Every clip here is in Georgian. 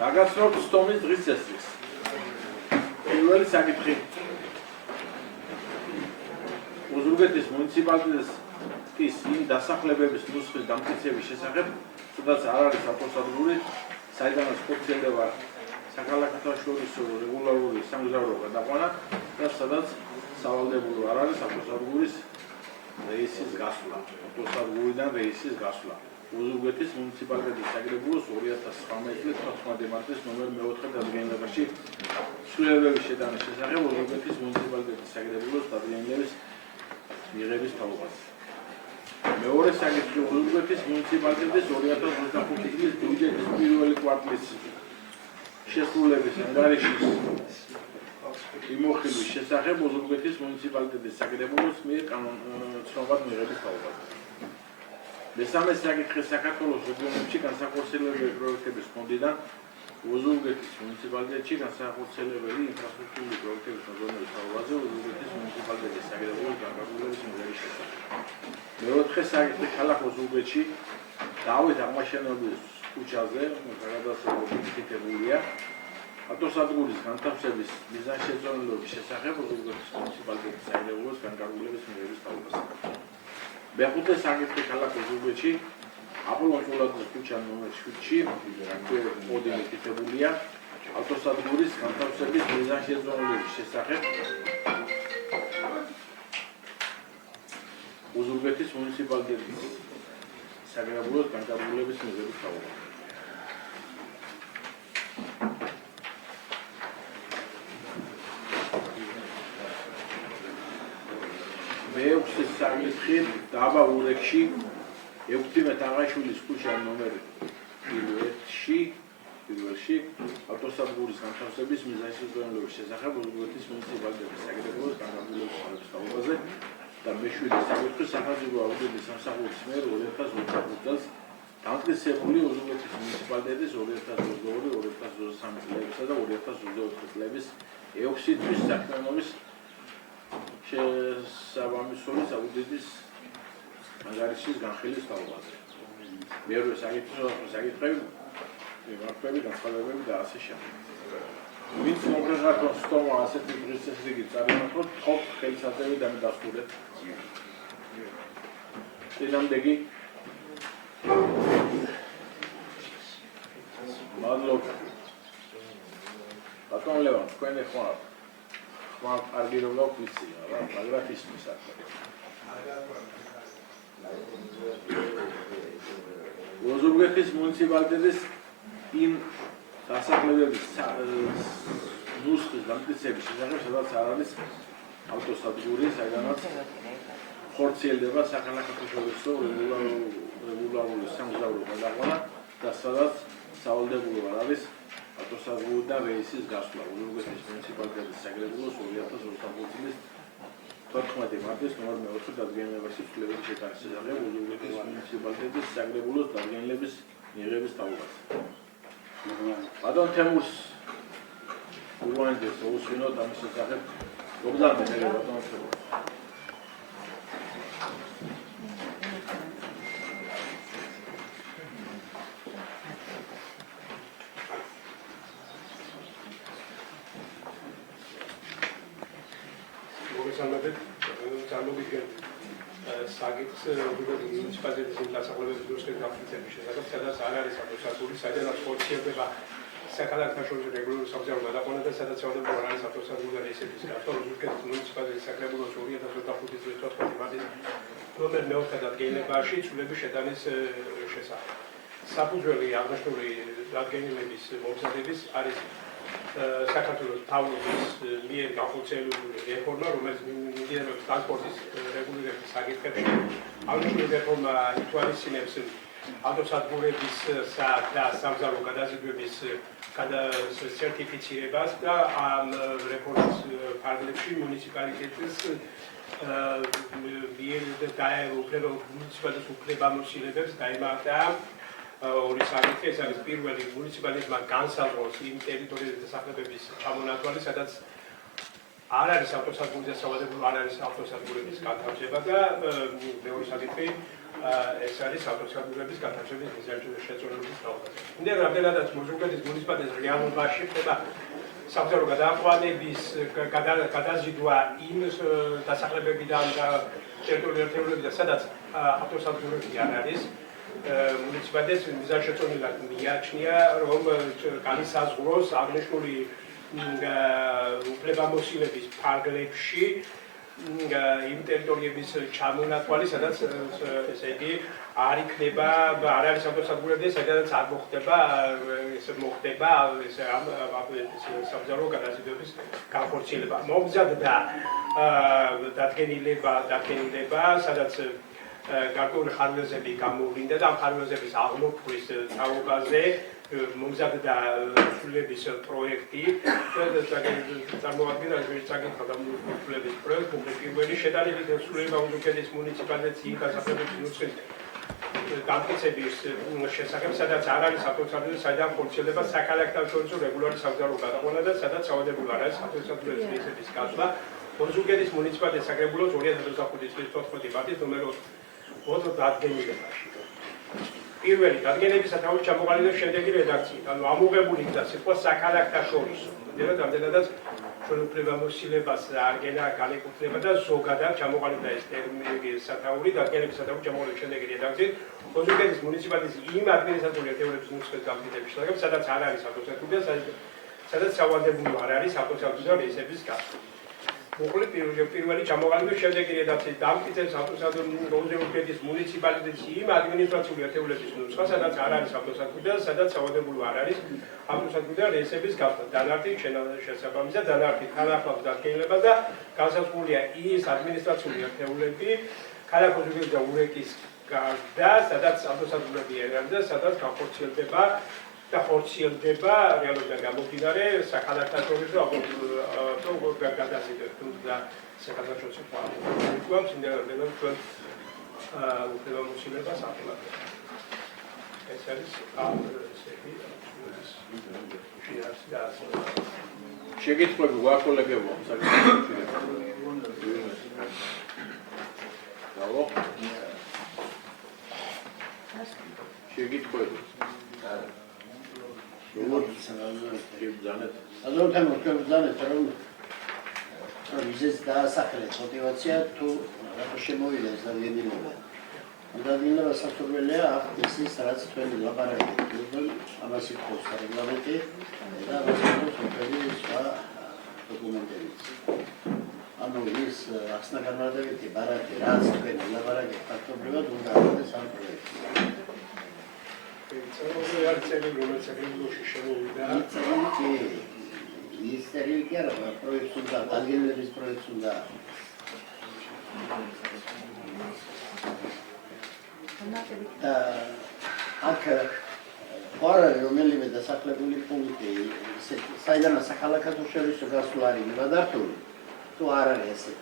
გაგაცნობთ სტომის დღის წესრიგს. პირველი საკითხი. უზურგეთის მუნიციპალიტეტის იმ დასახლებების ნუსხის დამტკიცების შესახებ, სადაც არ არის ავტოსადგური, საიდანაც ხორციელდება საქალაქო-საშვეულო რეგულარული სამგზავრო გადაყვანა და სადაც სავალდებულო არ არის ავტოსადგურის რეისის გასვლა. ავტოსადგურიდან რეისის გასვლა. უზურგეთის მუნიციპალიტეტის საკრებულოს 2019 წლის 14 მარტის ნომერ 4 დადგენილებაში ცვლილებების შეტანის შესახებ უზურგეთის მუნიციპალიტეტის საკრებულოს დადგენილების მიღების თაობაზე. მეორე საკითხი უზურგეთის მუნიციპალიტეტის 2025 წლის ბიუჯეტის პირველი კვარტლის შესრულების ანგარიშის იმოხილვის შესახებ უზურგეთის მუნიციპალიტეტის საკრებულოს მიერ ცნობად მიღების თაობაზე. მესამე საკითხი საქართველოს რეგიონებში განსახორციელებელი პროექტების ფონდიდან უზურგეთის მუნიციპალიტეტში განსახორციელებელი ინფრასტრუქტურული პროექტების მოძრაობის თაობაზე უზურგეთის მუნიციპალიტეტის საკრებულოს განკარგულების მიღების შესახებ. მეოთხე საკითხი ქალაქ უზურგეთში დავით აღმაშენებლის ქუჩაზე გადასვლები მითითებულია ავტოსადგურის განთავსების მიზანშეწონილობის შესახებ უზურგეთის მუნიციპალიტეტის საკრებულოს განკარგულების მიღების თაობაზე. მეხუთე საკითხი ქალაქ უზურგეთში აპოლონ ყულაძის ქუჩა ნომერ 7-ში კოდი მითითებულია ავტოსადგურის განთავსების მიზანშეწონილობის შესახებ უზურგეთის მუნიციპალიტეტის საკრებულოს განკარგულების მიღების თაობაზე. მეექვსე საკითხი დაბა ურეკში 16 აღაშვილის ქუჩა ნომერ 1-ში ავტოსადგურის განთავსების მიზანშეწონილობის შესახებ უზურგეთის მუნიციპალიტეტის საკრებულოს განკარგულების მიღების თაობაზე და მეშვიდე საკითხი სახელმწიფო აუდიტის სამსახურის მიერ 2025 წელს დამტკიცებული უზურგეთის მუნიციპალიტეტის 2022-2023 წლებისა და 2024 წლების 6 თვის საქმიანობის შესაბამისობის აუდიტის ანგარიშის განხილვის თაობაზე. მეორე საკითხები, განცხადებები და ასე შემდეგ. ვინც მომხრეღართ სტომა ასეთი დღის წესრიგით წარიმართოთ, თხოვთ ხელისაწვევი დამიდასტურეთ. წინამდეგი მადლობა. ბატონ ლევან, თქვენ ეხლა კარგი რომ გავხსნია რა, მაგრამ ისმის ახლა. უზურგეთის მუნიციპალიტეტის იმ დასახლებების ნუსხის დამტკიცების შესახებ, სადაც არ არის ავტოსადგური, საიდანაც ხორციელდება საქალაქო-საშვეულო რეგულარული სამგზავრო გადაყვანა და სადაც სავალდებულო არ არის ავტოსადგურიდან რეისის გასვლა. უზურგეთის მუნიციპალიტეტის საკრებულოს 2025 წლის 14 მარტის ნომერ 4 დადგენილებაში ცვლილებების შეტანის შესახებ უზურგეთის მუნიციპალიტეტის საკრებულოს დადგენილების მიღების თაობაზე. ბატონ თემურს ურვანიძეს უსვინოთ ამის შესახებ მოგზაურობთ ბატონ თემურს. საკითხს უზურგეთის მუნიციპალიტეტის იმ დასახლებების ნუსხის დამტკიცების შესახებ, სადაც არ არის ავტოსადგური, საიდანაც ხორციელდება საქალაქო-საშვეულო რეგულარული სამგზავრო გადაყვანა და სადაც სავალდებულო არ არის ავტოსადგური და რეისების გასვლა. უზურგეთის მუნიციპალიტეტის საკრებულოს 2025 წლის 14 მარტის ნომერ 4 დადგენილებაში ცვლილების შეტანის შესახებ. საფუძველი აღნიშნული დადგენილების მომზადების არის საქართველოს თავისუფლების მიერ განხორციელებული რეფორმა, რომელიც მიმდინარეობს ტრანსპორტის რეგულირების საკითხებში. აღნიშნული რეფორმა ითვალისწინებს ავტოსადგურების და სამგზავრო გადაზიდვების სერტიფიცირებას და ამ რეფორმის ფარგლებში მუნიციპალიტეტის მიერ მუნიციპალიტეტის უფლებამოსილებებს დაემატა ორი საკითხი. ეს არის პირველი, მუნიციპალიტეტმა განსაზღვროს იმ ტერიტორიების დასახლებების ჩამონათვალი, სადაც არ არის ავტოსადგური და სავალდებულო არ არის ავტოსადგურების განთავსება და მეორე საკითხი ეს არის ავტოცვალებების განთავსების მიზანშეწონების დაუბრუნდა. იმდენ რამდენადაც მოზრგეთის მუნიციპალიტეტის რეალობაში ხდება სამზარო გადააყვანების გადაზიდვა იმ დასახლებებიდან და ტერიტორიებიდან, სადაც ავტოცვალებები არ არის. მუნიციპალიტეტს მიზანშეწონილად მიაჩნია, რომ განისაზღვროს აღნიშნული უფლებამოსილების ფარგლებში იმ ტერიტორიების ჩამონათვალი, სადაც ესე იგი არ იქნება, არ არის ავტოსადგურები, სადაც არ მოხდება სამზარო გადაზიდვების განხორციელება. მომზადდა დადგენილება, სადაც გარკვეული ხარვეზები გამოვლინდა და ამ ხარვეზების აღმოფხვის თაობაზე მომზადდა ცვლილების პროექტი. წარმოადგენდა ცვლილების პროექტი, პირველი შეტანილი ცვლილება უდუქეთის მუნიციპალიტეტის იმ დასახლებების ნუსხის დამტკიცების შესახებ, სადაც არ არის ავტოცვალებების საიდან ხორციელდება საქალაქო-საერთაშორისო რეგულარული სამზარო გადაყვანა და სადაც სავალდებულო არ არის ავტოცვალებების რეესების გასვლა. უდუქეთის მუნიციპალიტეტის საკრებულოს 2025 წლის 14 მარტის ნომერ 4 დადგენილებაში. პირველი დადგენილების სათავეში ჩამოყალიბდა შემდეგი რედაქციით, ანუ ამოღებული იქნა სიტყვა საქალაქო-საერთაშორისო. რამდენადაც ჩვენ უფლებამოსილებას აღგენა განეკუთვნება და ზოგადად ჩამოყალიბდა ეს ტერმინი სათაური დადგენილების სათავეში ჩამოყალიბდა შემდეგი რედაქციით. ოზურგეთის მუნიციპალიტეტის იმ ადმინისტრაციული ერთეულების ნუსხის დამტკიცების შესახებ, სადაც არ არის ავტოცვალებები და სადაც სავალდებულო არ არის ავტოცვალებების რეესების გასვლა. მოკლედ პირველი ჩამოყალიბდა შემდეგი რედაქციით დამტკიცებს ოზურგეთის მუნიციპალიტეტის იმ ადმინისტრაციული ერთეულების ნუსხა, სადაც არ არის ავტოცვალებები და სადაც სავალდებულო არ არის ავტოცვალებების რეესების გასვლა. დანართი შესაბამისად დანართი თანახმად დადგენილება და განსაზღვრულია ის ადმინისტრაციული ერთეულები ქალაქ ოზურგეთის და ურეკის გარდა, სადაც ავტოცვალებები ერარდება და სადაც განხორციელდება და ხორციელდება რეალობიდან გამომდინარე საქალაქო-საერთაშორისო გადაზიდვები, თუმცა საქართველოს გვაქვს ინტერნეტიდან ჩვენ უფლებამოსილებას ახლა. ეს არის შეკითხვები გვაქვს კოლეგებო, შეკითხვები. ის დაასახლეს мотивация თუ რატო შემოვიდა ეს დადგენილება. დადგენილება საფუძველია ის რაც თქვენი ლაპარაკი, ამას იხობს რეგლამენტი და ამას იხობს თქვენი სხვა დოკუმენტებიც. ანუ ის ახსნა განმარტებითი ბარათი რაც თქვენი ლაპარაკი ფაქტობრივად უნდა აღდეს ამ პროექტში. ის წერილი კი არა, პროექტს უნდა, დადგენილების პროექტს უნდა. აქ ხوارი რომელიმე დასახლებული პუნქტი, საიდანაც საქალაქო-საერთაშორისო გასვლა არის ნებადართული, თუ არ არის ესე.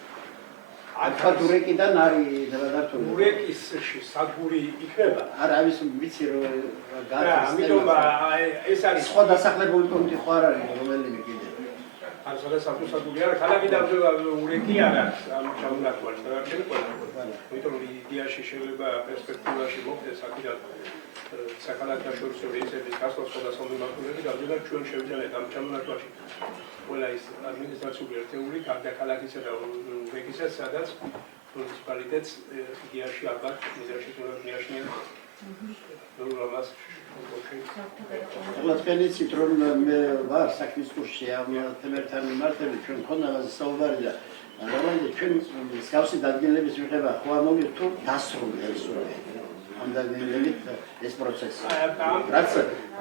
აქ ურეკიდან არის ნებადართული. ურეკისში სადგური იქნება. არა, ამის ვიცი რომ ამიტომ ეს არის სხვა დასახლებული პუნქტი ხო არ არის რომელიმე კიდე. ან სადაც ავტოსადგური არა, ქალაქიდან ურეკი არ არის ამ ჩამონათვალში, დაგარჩენილი ყველა. იმიტომ რომ იდეაში შეიძლება პერსპექტივაში მოხდეს აქედან საქალაქო-საერთაშორისო რეესების გასვლა სხვადასხვა მიმართულებით, ამიტომ ჩვენ შევძლებთ ამ ჩამონათვალში ყველა ის ადმინისტრაციული ერთეული გარდა ქალაქისა და ურეკისა, სადაც მუნიციპალიტეტს იდეაში ალბათ მიზანშეწონილად მიაჩნია. ახლა თქვენი იცით რომ მე ვარ საქმის კურსში ამ თემებთან მიმართებით, ჩვენ მქონდა ამაზე საუბარი და რომელი ჩვენ მსგავსი დადგენილების მიღება ხო ამოვიღეთ თუ დასრულდა ეს ამ დადგენილებით ეს პროცესი.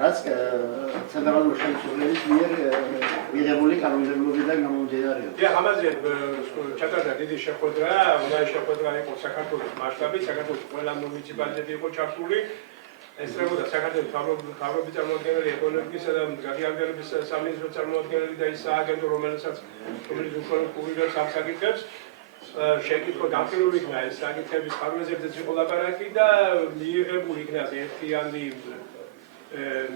რაც ცენტრალური ხელისუფლების მიერ მიღებული კანონმდებლობიდან გამომდინარეობს. ამაზე ჩატარდა დიდი შეხვედრა, უნდა შეხვედრა იყო საქართველოს მასშტაბით, საქართველოს ყველა მუნიციპალიტეტი იყო ჩართული. ესწრებოდა საქართველოს მთავრობის წარმომადგენელი, ეკონომიკისა და გადაადგილების სამინისტროს წარმომადგენელი და ის სააგენტო, რომელიც უშუალოდ კურირებს ამ საკითხებს. შეკითხვა განხილული იქნა ეს საკითხების ხარვეზებზეც იყო ლაპარაკი და მიიღებული იქნა ერთიანი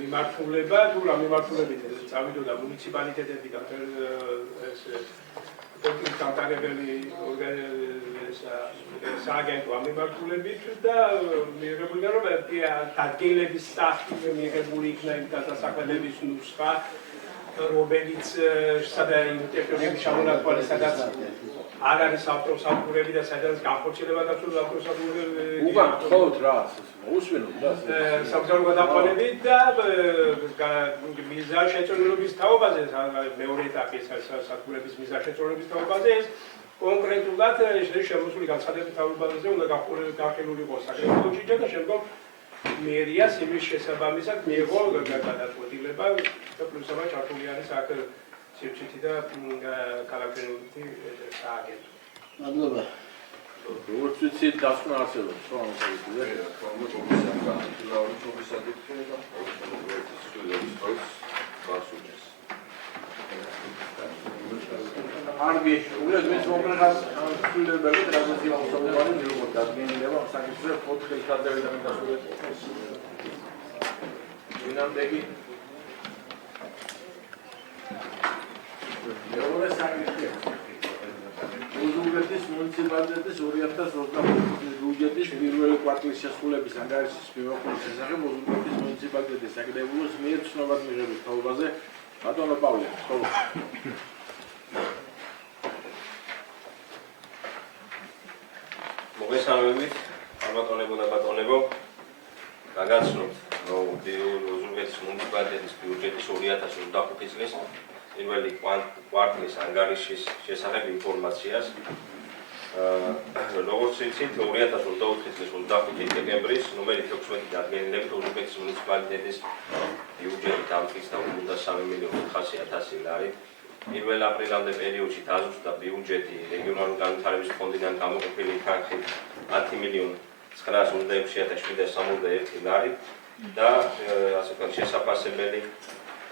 მიმართულება, თუ რა მიმართულებით წავიდოდა მუნიციპალიტეტებიდან ეს პოლიტიკის დამტარებელი სააგენტო ამებართულებით და მიღებულია რომ დადგენილების სახით მიღებული იქნა იმ გადასახადების ნუსხა რომელიც სადაც ტექნოლოგიების ჩამონათვალი სადაც არ არის ავტოსადგურები და სადაც განხორციელება გასულ ავტოსადგურები უგანხოთ რა უსვენოთ რა საბრძოლო გადაყვანებით და მიზან შეწყვეტილობის თაობაზე მეორე ეტაპი სადგურების მიზან შეწყვეტილობის თაობაზე ეს კონკრეტულად შემოსული განცხადების თაობაზე უნდა გახილული იყოს საკრებულო ჯიჯა და შემდგომ მერიას იმის შესაბამისად მიიღო გადაწყვეტილება და პლუსობა ჩართული არის აქ სივრცითი და ქალაქმეურნეობითი სააგენტო. მადლობა. როგორც ვიცით, დასკვნა არსებობს, ხო, ამ საკითხზე? არგი, უბრალოდ მომხრეხას ცვლილებები ტრანზიტი მოსწავლეები მიიღო დადგენილება ამ საკითხზე 4 ხელშადევიდან დასრულდა. ვინამდეგი მეორე საკითხია. უზურგეთის მუნიციპალიტეტის 2025 წლის ბიუჯეტის პირველი კვარტალის შესრულების ანგარიშის მიმოხილვის შესახებ უზურგეთის მუნიციპალიტეტის საკრებულოს მიერ ცნობად მიღების თაობაზე ბატონო პავლე, ხო? მოგესალმებით, ბატონებო და ბატონებო. გაგაცნობთ, რომ უზურგეთის მუნიციპალიტეტის ბიუჯეტის 2025 წლის პირველი კვარტალის ანგარიშის შესახებ ინფორმაციას. როგორც იცით, 2024 წლის 25 დეკემბრის ნომერი 16 დადგენილებით უზურგეთის მუნიციპალიტეტის ბიუჯეტი დამტკიცდა 53 მილიონი 400.000 ლარი. 1 აპრილამდე პერიოდში დაზუსტდა ბიუჯეტი რეგიონალური განვითარების ფონდიდან გამოყოფილი თანხით 10 მილიონი 926.761 ლარი და ასე ვთქვათ შესაფასებელი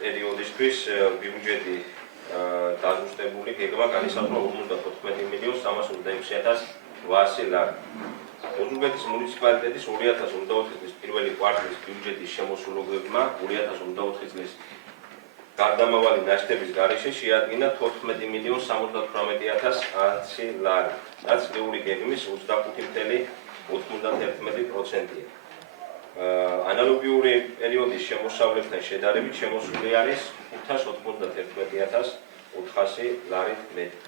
პერიოდისთვის ბიუჯეტი დაზუსტებული გეგმა განისაზღვრა 54 მილიონი 326.800 ლარი. უზურგეთის მუნიციპალიტეტის 2024 წლის პირველი კვარტალის ბიუჯეტის შემოსულო გეგმა 2024 წლის გარდამავალი ნაშთების გარეშე შეადგინა 14 მილიონი 78.100 ლარი. დაწლეული გეგმის 25.91%-ია. ანალოგიური პერიოდის შემოსავლებთან შედარებით შემოსული არის 591.400 ლარით მეტი.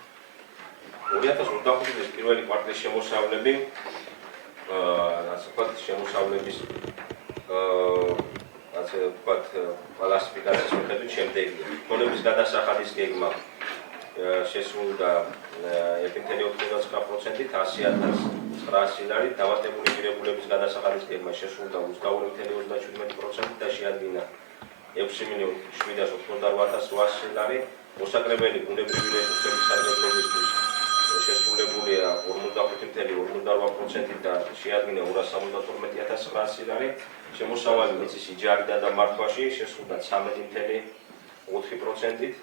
2025 წლის პირველი კვარტალის შემოსავლები ასე ვთქვათ შემოსავლების ასე ვთქვათ კლასიფიკაციის მიხედვით შემდეგია. ფონდების გადასახადის გეგმა შესრულდა 1.89%-ით 100.900 ლარი, დავატებული ღირებულების გადასახადის გეგმა შესრულდა 22.37%-ით და შეადგინა 6.788.800 ლარი. მოსაკრებელი ბუნებრივი რესურსების სარგებლობისთვის შესრულებულია 45.48%-ით და შეადგინა 272.900 ლარი. შემოსავალი მიწის იჯარიდან და მართვაში შესრულდა 13.4%-ით.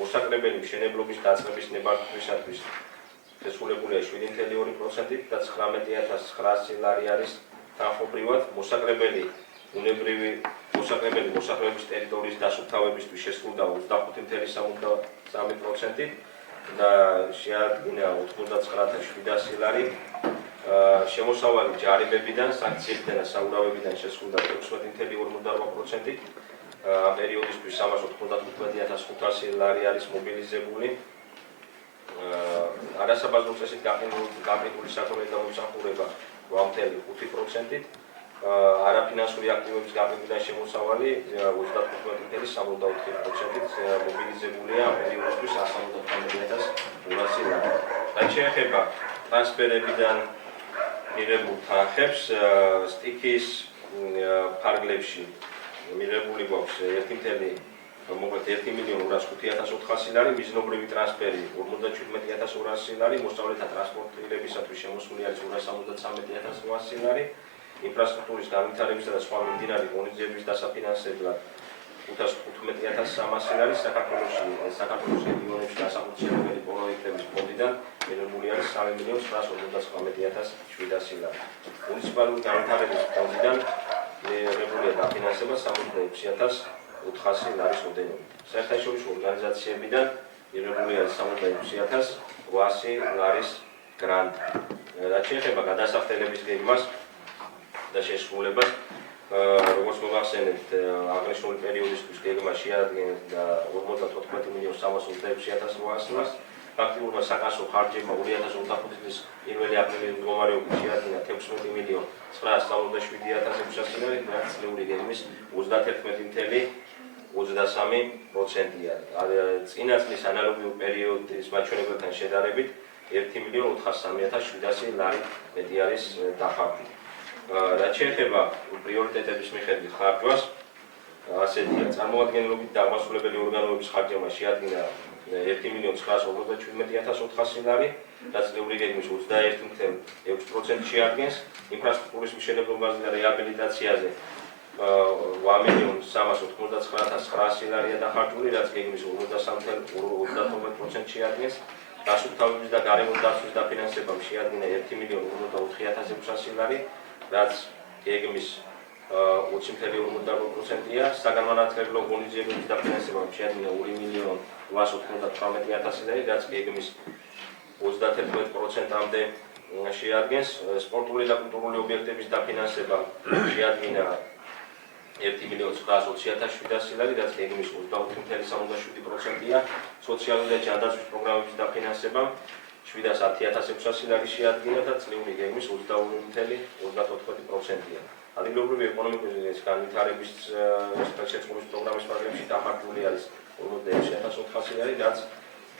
მოსაკრებელი მშენებლობის დაწყების ნებართვისათვის შესრულებულია 7.2%-ით და 19.900 ლარი არის თანხმობრივად. მოსაკრებელი მოსახლეობის ტერიტორიის დასუფთავებისთვის შესრულდა 25.73%-ით და შეადგინა 99.700 ლარი. შემოსავალი ჯარიმებიდან, სანქციებიდან და საურავებიდან შესრულდა 16.48%-ით. ამ პერიოდისთვის 395.500 ლარი არის მობილიზებული. არასაბაზრო წესით გაყიდული საქონლის გამომსახურება 8.5%-ით. არაფინანსური აქტივების გაყიდვიდან შემოსავალი 35.74%-ით მობილიზებულია ამ პერიოდისთვის 179.200 ლარი. რაც შეეხება ტრანსფერებიდან მიღებულ თანხებს, სტიქის ფარგლებში მიღებული გვაქვს 1.1.205.400 ლარი, მიზნობრივი ტრანსფერი 57.200 ლარი, მოსწავლეთა ტრანსპორტირებისათვის შემოსული არის 273.800 ლარი, ინფრასტრუქტურის განვითარებისა და სხვა მიმდინარე ღონისძიებების დასაფინანსებლად 515.300 ლარი, საქართველოს რეგიონებში დასახორციელებელი პროექტების ფონდიდან მიღებული არის 3.959.700 ლარი. მუნიციპალური განვითარების ფონდიდან მიღებულია დაფინანსება 66.400 ლარის ოდენობით. საერთაშორისო ორგანიზაციებიდან მიღებული არის 66.800 ლარის გრანტი. რაც შეეხება გადასახდელების გეგმას და შესრულებას, როგორც მოგახსენებთ, აღნიშნული პერიოდისთვის გეგმა შეადგენდა 54,327,800. ფაქტიურმა საკასო ხარჯებმა 2025 წლის 1 აპრილის მდგომარეობით შეადგინა 16,967,600 ლარი, რაც წლიური გეგმის 31,33%-ია. წინა წლის ანალოგიურ პერიოდის მაჩვენებლებთან შედარებით 1,403,700 ლარი მეტი არის დახარჯული. რაც შეეხება პრიორიტეტების მიხედვით ხარჯვას, ასეთია: წარმოადგენლობით დამასრულებელი ორგანოების ხარჯება შეადგინა 1,957,400 ლარი, რაც წლიური გეგმის 21,6% შეადგენს. ინფრასტრუქტურის მშენებლობაზე და რეაბილიტაციაზე 8,399,900 ლარია დახარჯული, რაც გეგმის 53,39% შეადგენს. დასუფთავების და გარემოს დაცვის დაფინანსებამ შეადგინა 1,54,600 ლარი, რაც გეგმის 20,42%-ია. საგანმანათლებლო ღონისძიებების დაფინანსებამ შეადგინა 2,898,000 ლარი, რაც გეგმის 31%-მდე შეადგენს. სპორტული და კულტურული ობიექტების დაფინანსებამ შეადგინა 1,920,700 ლარი, რაც გეგმის 24,67%-ია. სოციალური და ჯანდაცვის პროგრამების დაფინანსებამ 710,600 ლარი შეადგინა და წლიური გეგმის 22,34%-ია. ადგილობრივი ეკონომიკური განვითარების შეწყობის პროგრამის ფარგლებში დახარჯული არის 46,400 ლარი, რაც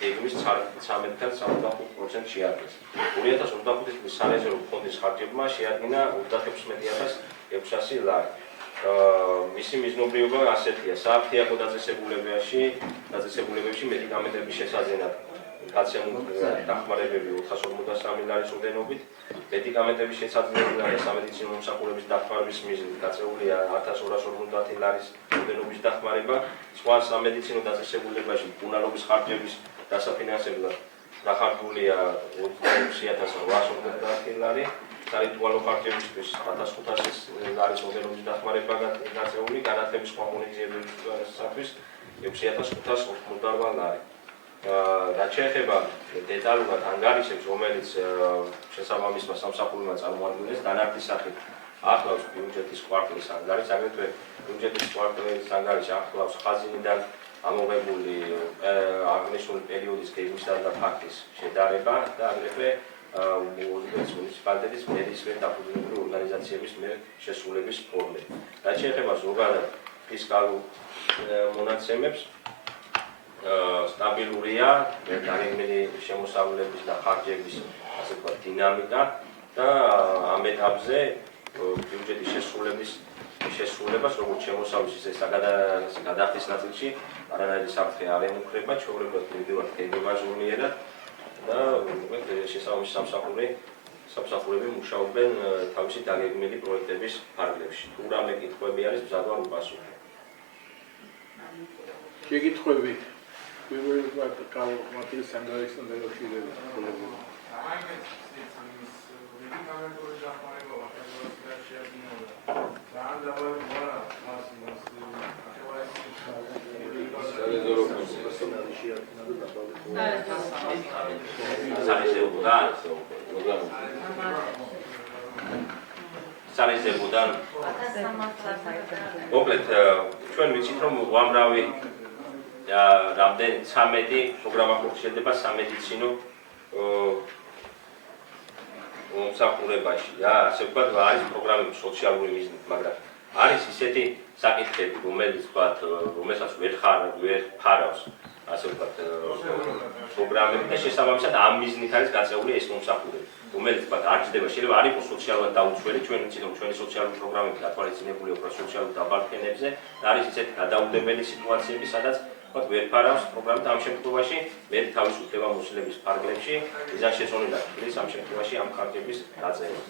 გეგმის 13,65% შეადგენს. 2025 წლის სარეზერვო ფონდის ხარჯებმა შეადგინა 36,600 ლარი. მისი მიზნობრიობა ასეთია: სააფთიაქო დაწესებულებებში მედიკამენტების შესაძენად გაცემული დახმარებები 453 ლარის ოდენობით, მედიკამენტების შესაძლებელად და სამედიცინო მომსახურების დახმარების მიზნით გაწეულია 1250 ლარის ოდენობის დახმარება, სხვა სამედიცინო დაწესებულებაში მკურნალობის ხარჯების დასაფინანსებლად დახარჯულია 26,850 ლარი, სარიტუალო ხარჯებისთვის 1500 ლარის ოდენობის დახმარება გაწეული, განათლების სხვა ღონისძიებებისათვის 6588 ლარი. რაც შეეხება დეტალურად ანგარიშებს, რომელიც შესაბამისმა სამსახურმა წარმოადგინეს, დანარჩის სახით ახლავს ბიუჯეტის კვარტლის ანგარიშს, აგრეთვე ბიუჯეტის კვარტლის ანგარიში ახლავს ხაზინიდან ამოღებული აღნიშნული პერიოდის გეგმისა და ფაქტის შედარება და აგრეთვე მუნიციპალიტეტის მერის მიერ დაფუძნებული ორგანიზაციების მიერ შესრულების ფორმები. რაც შეეხება ზოგადად ფისკალურ მონაცემებს, სტაბილურია დაგეგმილი შემოსავლების და ხარჯების ასე ვთქვათ დინამიკა და ამ ეტაპზე ბიუჯეტის შესრულებას როგორც შემოსავლის ისე გადახდის ნაწილში არანაირი საფრთხე არ ემუქრება, ჩვეულებრივ მივდივართ გეგმაზონიერად და შესაბამისი სამსახურები მუშაობენ თავისი დაგეგმილი პროექტების ფარგლებში. თუ რამე კითხვები არის, მზადვარ უპასუხო. შეკითხვები პირველი მატრის ანგარიშთან დაკავშირებით. სარეზერვოდან მოკლედ ჩვენ ვიცით რომ უამრავი რამდენი 13 პროგრამა ხორციელდება სამედიცინო მომსახურებაში და ასე ვთქვათ არის პროგრამები სოციალური მიზნით, მაგრამ არის ისეთი საკითხები, რომელსაც ვერ ფარავს ასე ვთქვათ პროგრამები და შესაბამისად ამ მიზნით არის გაწეული ეს მომსახურება, რომელიც არ ჯდება, შეიძლება არ იყოს სოციალურად დაუცველი, ჩვენ ვიცით რომ ჩვენი სოციალური პროგრამები გათვალისწინებული აქვს სოციალურ დაბალფენებზე და არის ისეთი გადაუდებელი სიტუაციები, სადაც ვერ ფარავს პროგრამა და ამ შემთხვევაში მე თავისუფლება მოსილების ფარგლებში მიზანშეწონილი აქვს ამ შემთხვევაში ამ ხარჯების დაწერა.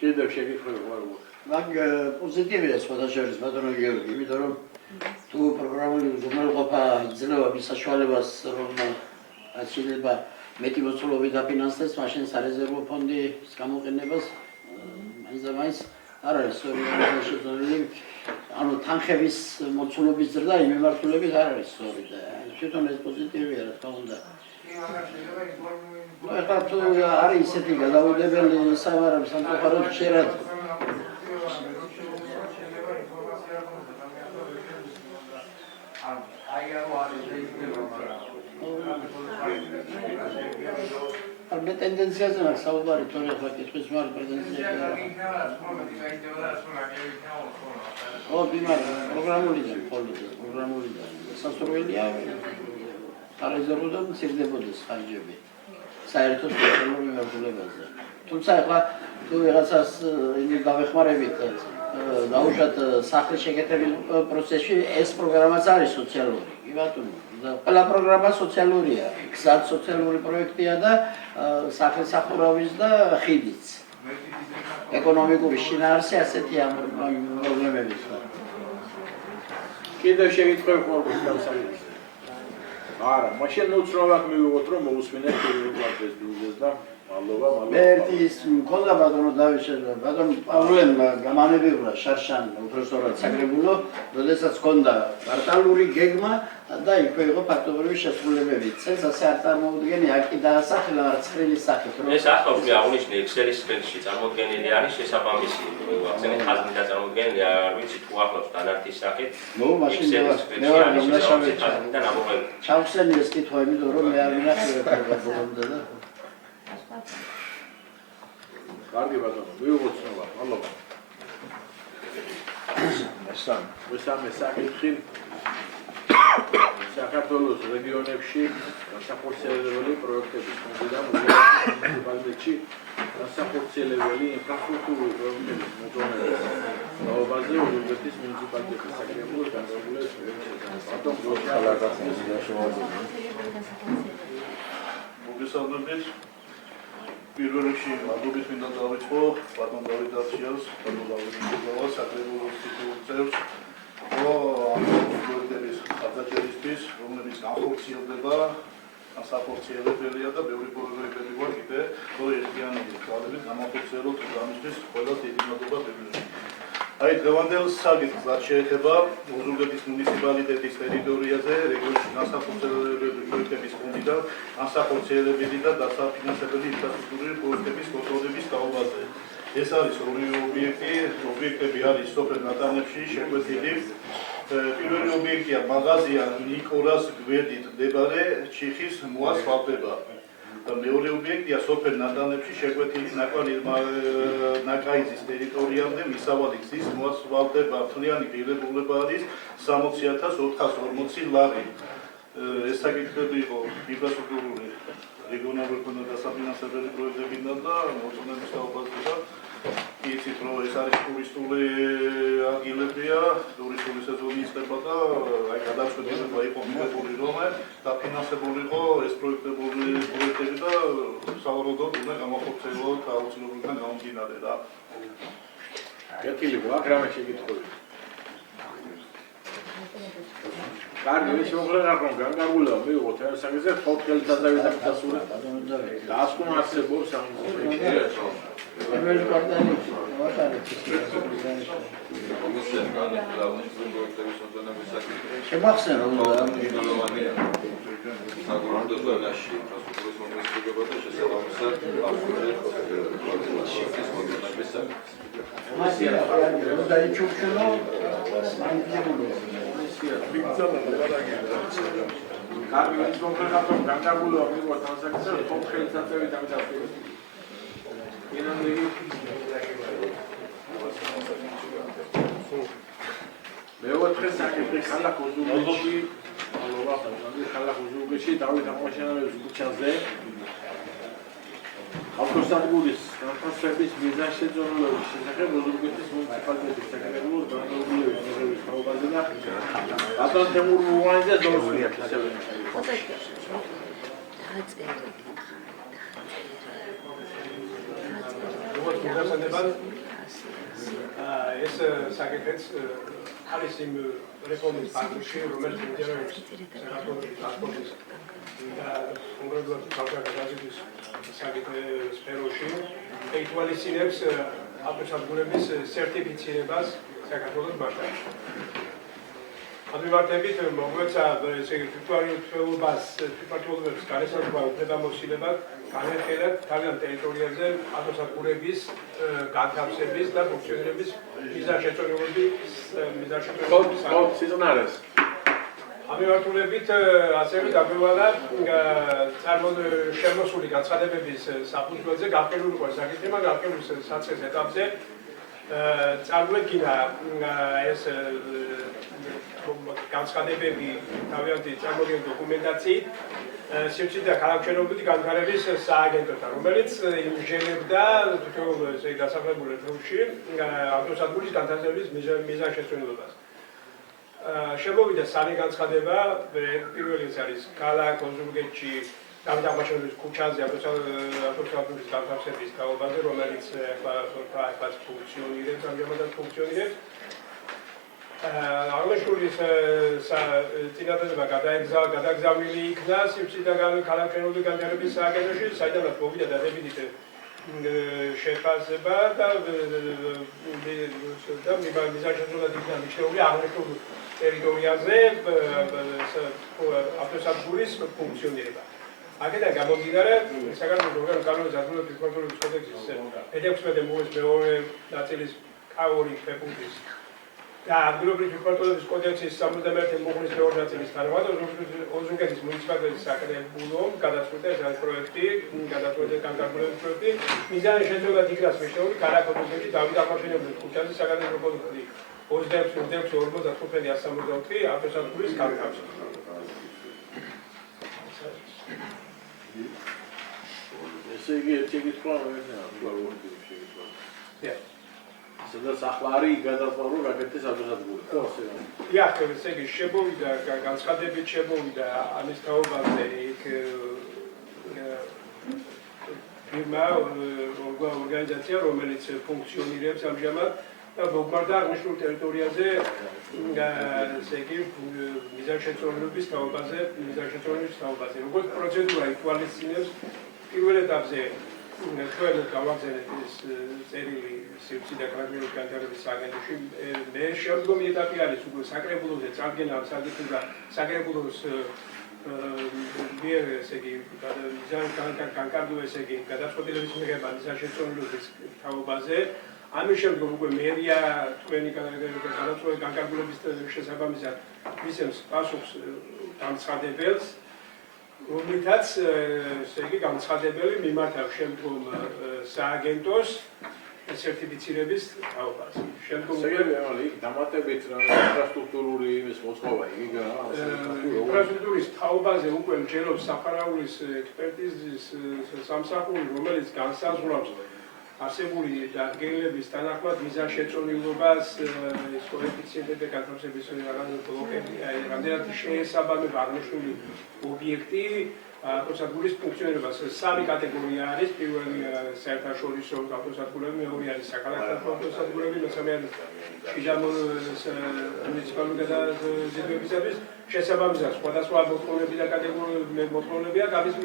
კიდევ შეკითხვები ვარ. მაგ პოზიტივია სხვადასხვა ბატონო გიორგი, იმიტომ რომ თუ პროგრამული უზრუნველყოფა იძლევა მის საშუალებას რომ აშენება მეტი მოცულობით დაფინანსდეს, მაშინ სარეზერვო ფონდის გამოყენებას მაინც არ არის სწორი შესაძლებელი ანუ თანხების მოცულობის ზრდა იმ მიმართულებით არ არის სწორი და თვითონ ეს პოზიტივია რა თქმა უნდა. ეხლა თუ არის ისეთი გადაუდებელი სავარები სამწუხაროდ ხშირად მე ტენდენციაზე მაქვს საუბარი თორე ახლა კითხვის მაგ პრეტენზიები ო ბიმარ პროგრამულიდან სასურველია არეზერვუდან მცირდებოდეს ხარჯები საერთო სოციალური მიმართულებაზე თუმცა ახლა თუ ვიღაცას იმის გავეხმარებით დაუშვათ სახლის შეკეთების პროცესში ეს პროგრამაც არის სოციალური კი ბატონო ყველა პროგრამა სოციალურია გზაც სოციალური პროექტია და სახლის სახურავის და ხიდიც ეკონომიკური შინაარსი ასეთია პრობლემების და კიდევ შევიტყვევ ხოლმე დავსაუბრეთ არა მაშინ უცნობად მივიღოთ რომ მოусმინეთ პირველად ეს და მადლობა მე ერთი ის მქონდა ბატონო დავიშელა ბატონო პავლემ გამანებივრა შარშან უпростоრად საგრებულო როდესაც ჰქონდა პარტალური გეგმა და იქვე იყო ფაქტობრივი შესრულებები წელს ასე არ წარმოუდგენია აკი დაასახელა ცხრილის სახით რომ ეს ახავს მე აღნიშნე Excel-ის სპრინტში წარმოდგენილი არის შესაბამისი ახსენე ხაზი და წარმოდგენილი არ ვიცი თუ ახლავს დანართის სახით ნუ მაშინ მე ვარ მომნაშავე და ნამოღელი ჩავხსენი ეს კითხვა იმიტომ რომ მე არ მინახე ბოლომდე და კარგი ბატონო მივიღოთ ცნობა მადლობა მესამე საკითხი საქართველოს რეგიონებში განსახორციელებელი პროექტების ფონდიდან მუნიციპალიტეტში განსახორციელებელი ინფრასტრუქტურული პროექტების მოგონების დაობაზე უზბეკეთის მუნიციპალიტეტის საკრებულოს განკარგულების მოგესალმებით. პირველ რიგში მადლობით მინდა დავიწყო ბატონ დავით დარჩიას, ბატონ დავით მოგლავას საკრებულოს წევრს, ამ პროექტების ხარჯებისთვის, რომლებიც განხორციელდება, განსახორციელებელია და ბევრი პროექტები გვაქვს კიდე, რომ ერთიანი ძალებით განახორციელოთ პროგრამისთვის ყველა დიდი მადლობა ბევრია. აი დღევანდელ საკითხს რაც შეეხება უზურგეთის მუნიციპალიტეტის ტერიტორიაზე რეგიონში განსახორციელებელი პროექტების ფონდიდან განსახორციელებელი და დასაფინანსებელი ინფრასტრუქტურული პროექტების კონტროლების დაობაზე. ეს არის ორი ობიექტები არის სოფელ ნატანებში შეკვეთილი. პირველი ობიექტია მაღაზია ნიკოლას გვერდით მდებარე ჩიხის მოასფალტება. მეორე ობიექტია სოფელ ნატანებში შეკვეთილი ნაკაიზის ტერიტორიამდე მისავალი გზის მოასფალტება. მთლიანი ღირებულება არის 60.440 ლარი. ეს საკითხები იყო ინფრასტრუქტურული რეგიონალური ფონდ დასაფინანსებელი პროექტებიდან და მოწონების დაობაზე და იცით რომ ეს არის ტურისტული ადგილებია, ტურისტული სეზონი იწყება და აი გადაწყვეტილება იყო მიღებული რომ დაფინანსებული იყო ეს პროექტები და სავარაუდოდ უნდა გამახორციელოთ აუცილებლობიდან გამომდინარე რა. კეთილი გვაქვს რამე შეკითხვები. კარგი, ის მოხერხონ განკარგულება მივიღოთ ამ საკითხზე, ხოთელი დადავით დასურა. დასკვნ არსებობს ამ პროექტში. პირველი კვარტალი ვატარებ კომისიას განაცხადა პროექტების მოწონების საკითხი. შემახსენე რომ საკურორტო ზონაში ინფრასტრუქტურის მომსახურება და შესაბამისად შიფტის მოწონების საკითხი. დაიჩუქნო მანქანებულო კარგი, ის მოხერხონ განკარგულება მივიღოთ ამ საკითხზე, ხოთელი დადავით ამ დასურა. მეოთხე საკითხი ქალაქ უზურგეთში, ქალაქ უზურგეთში დავით აღმაშენებლის ქუჩაზე ავტოსადგურის განხორციელების მიზანშეწონილობის შესახებ უზურგეთის მუნიციპალიტეტის საკრებულოს განკარგულების მიღების თაობაზე და ბატონ თემურ მუღანიძეს დაუსვია შესაძლებელი. ეს საკითხიც არის იმ რეფორმის პარტიაში, რომელიც მიმდინარეობს საქართველოს ტრანსპორტის და კონკრეტულად თავშეღებების საკითხის სფეროში. ითვალისწინებს ავტოსადგურების სერტიფიცირებას საქართველოს მასშტაბში. ამივარდებით მოგვეცა ესე იგი თვითმმართველობის განესაზღვრა უფლებამოსილება განეხილეთ თავიანთ ტერიტორიაზე ავტოსადგურების განთავსების და ფუნქციონირების სიზონარეს. ამივართულებით ასევე დაგვევალა შემოსული განცხადებების საფუძველზე გაყიდული იყო საკითხი, მაგრამ გაყიდული საწყის ეტაპზე წარმოედგინა ეს განცხადებები თავიანთი წარმოდგენილი დოკუმენტაციით სივრცით და ქალაქმშენებლობითი განვითარების სააგენტოსთან, რომელიც იმსჯელებდა თითოეულ დასახლებულ ერთეულში ავტოსადგურის განთავსების მიზანშეწონილობას. შემოვიდა სამი განცხადება, პირველი არის ქალაქ ოზურგეთში დავით აღმაშენებლის ქუჩაზე ავტოსადგურის განთავსების თაობაზე, რომელიც ახლა ფუნქციონირებს, ამჟამადაც ფუნქციონირებს. აღნიშნულის წინადადება გადაგზავნილი იქნა სივრციდან ქალაქმშენებლობის განვითარების სააგენტოში, საიდანაც მოვიდა დადებითი შეფასება და მიზანშეწონილად იქნა მიჩნეული აღნიშნულ ტერიტორიაზე ავტოსადგურის ფუნქციონირება. აქედან გამომდინარე, საქართველოს ორგანო კანონის ადგილობრივი თვითმმართველობის კოდექსის მე-16 მუხის მეორე ნაწილის K2 ფეხბურთის და ადგილობრივი თვითმმართველობის კოდექსის 71 მუხის მეორე ნაწილის თანახმად ოზურგეთის მუნიციპალიტეტის საკრებულომ გადაწყვიტა ეს პროექტი, გადაწყვეტა განკარგულების პროექტი, მიზანშეწონილად იქნას მიჩნეული ქალაქ ოზურგეთში დავით აღმაშენებლის ქუჩაზე საგადასტრო პუნქტი 26-55 ავტოსადგურის განთავსება. ესე იგი ერთი კითხვა სადაც ახლა არის გადაწყვეტა რომ გაკეთდეს ავტოსადგური. ხო, ასე რა. დიახ, ესე იგი შემოვიდა განცხადებით შემოვიდა ამის თაობაზე იქ ფირმა ორგანიზაცია რომელიც ფუნქციონირებს ამჟამად და მოგვარდა აღნიშნულ ტერიტორიაზე ესე იგი მიზანშეწონილობის თაობაზე, როგორც პროცედურა ითვალისწინებს პირველ ეტაპზე ჩვენ გავაგზავნეთ ეს წერილი სივრციდან ქალაქმშენებლობის განვითარების სააგენტოში. მე შემდგომი ეტაპი არის უკვე საკრებულოზე წარდგენა ამ საკითხის და საკრებულოს მიერ ესე იგი განკარგულება ესე იგი გადაწყვეტილების მიღება მიზანშეწონილობის თაობაზე. ამის შემდგომ უკვე მერია თქვენი გადაწყვეტილების განკარგულების შესაბამისად მისცემს პასუხს განცხადებელს, რომლითაც ესე იგი განცხადებელი მიმართავს შემდგომ სააგენტოს სერტიფიცირების თაობაზე. შემდგომ დამატებით ინფრასტრუქტურული იმის მოწყობა იგი ინფრასტრუქტურის თაობაზე უკვე მსჯელობს საფარაულის ექსპერტიზის სამსახური, რომელიც განსაზღვრავს არსებული დადგენილების თანახმად მიზანშეწონილობას, კოეფიციენტები განთავსების ბლოკები, რამდენად შეესაბამება აღნიშნული ობიექტი ავტოსადგურის ფუნქციონირებას. სამი კატეგორია არის, პირველი საერთაშორისო ავტოსადგურები, მეორე არის საქალაქო ავტოსადგურები, მესამე არის შიდა მუნიციპალური გადაზიდვებისათვის შესაბამისად სხვადასხვა მოთხოვნები და მოთხოვნები აქვს ამის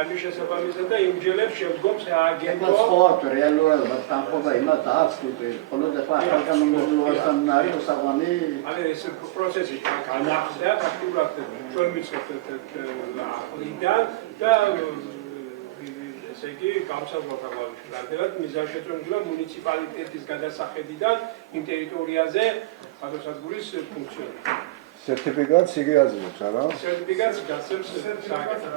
ამის შესაბამისად და იმჯელებს შემდგომ სააგენტო სხვა რეალურად თანხმობა იმათ აქვს უკვე მხოლოდ ახლა ახალგაზრდობასთან არის უსაყვანი ეს პროცესი განახლდა ფაქტურად ჩვენ ვიცხებთ ახლიდან და ესე იგი გამოსავალ რამდენად მიზანშეწონილობა მუნიციპალიტეტის გადასახედიდან იმ ტერიტორიაზე ავტოსადგურის ფუნქციონირება. სერტიფიკატს იგი აძლევს, არა? სერტიფიკატს გასცემს სააგენტო.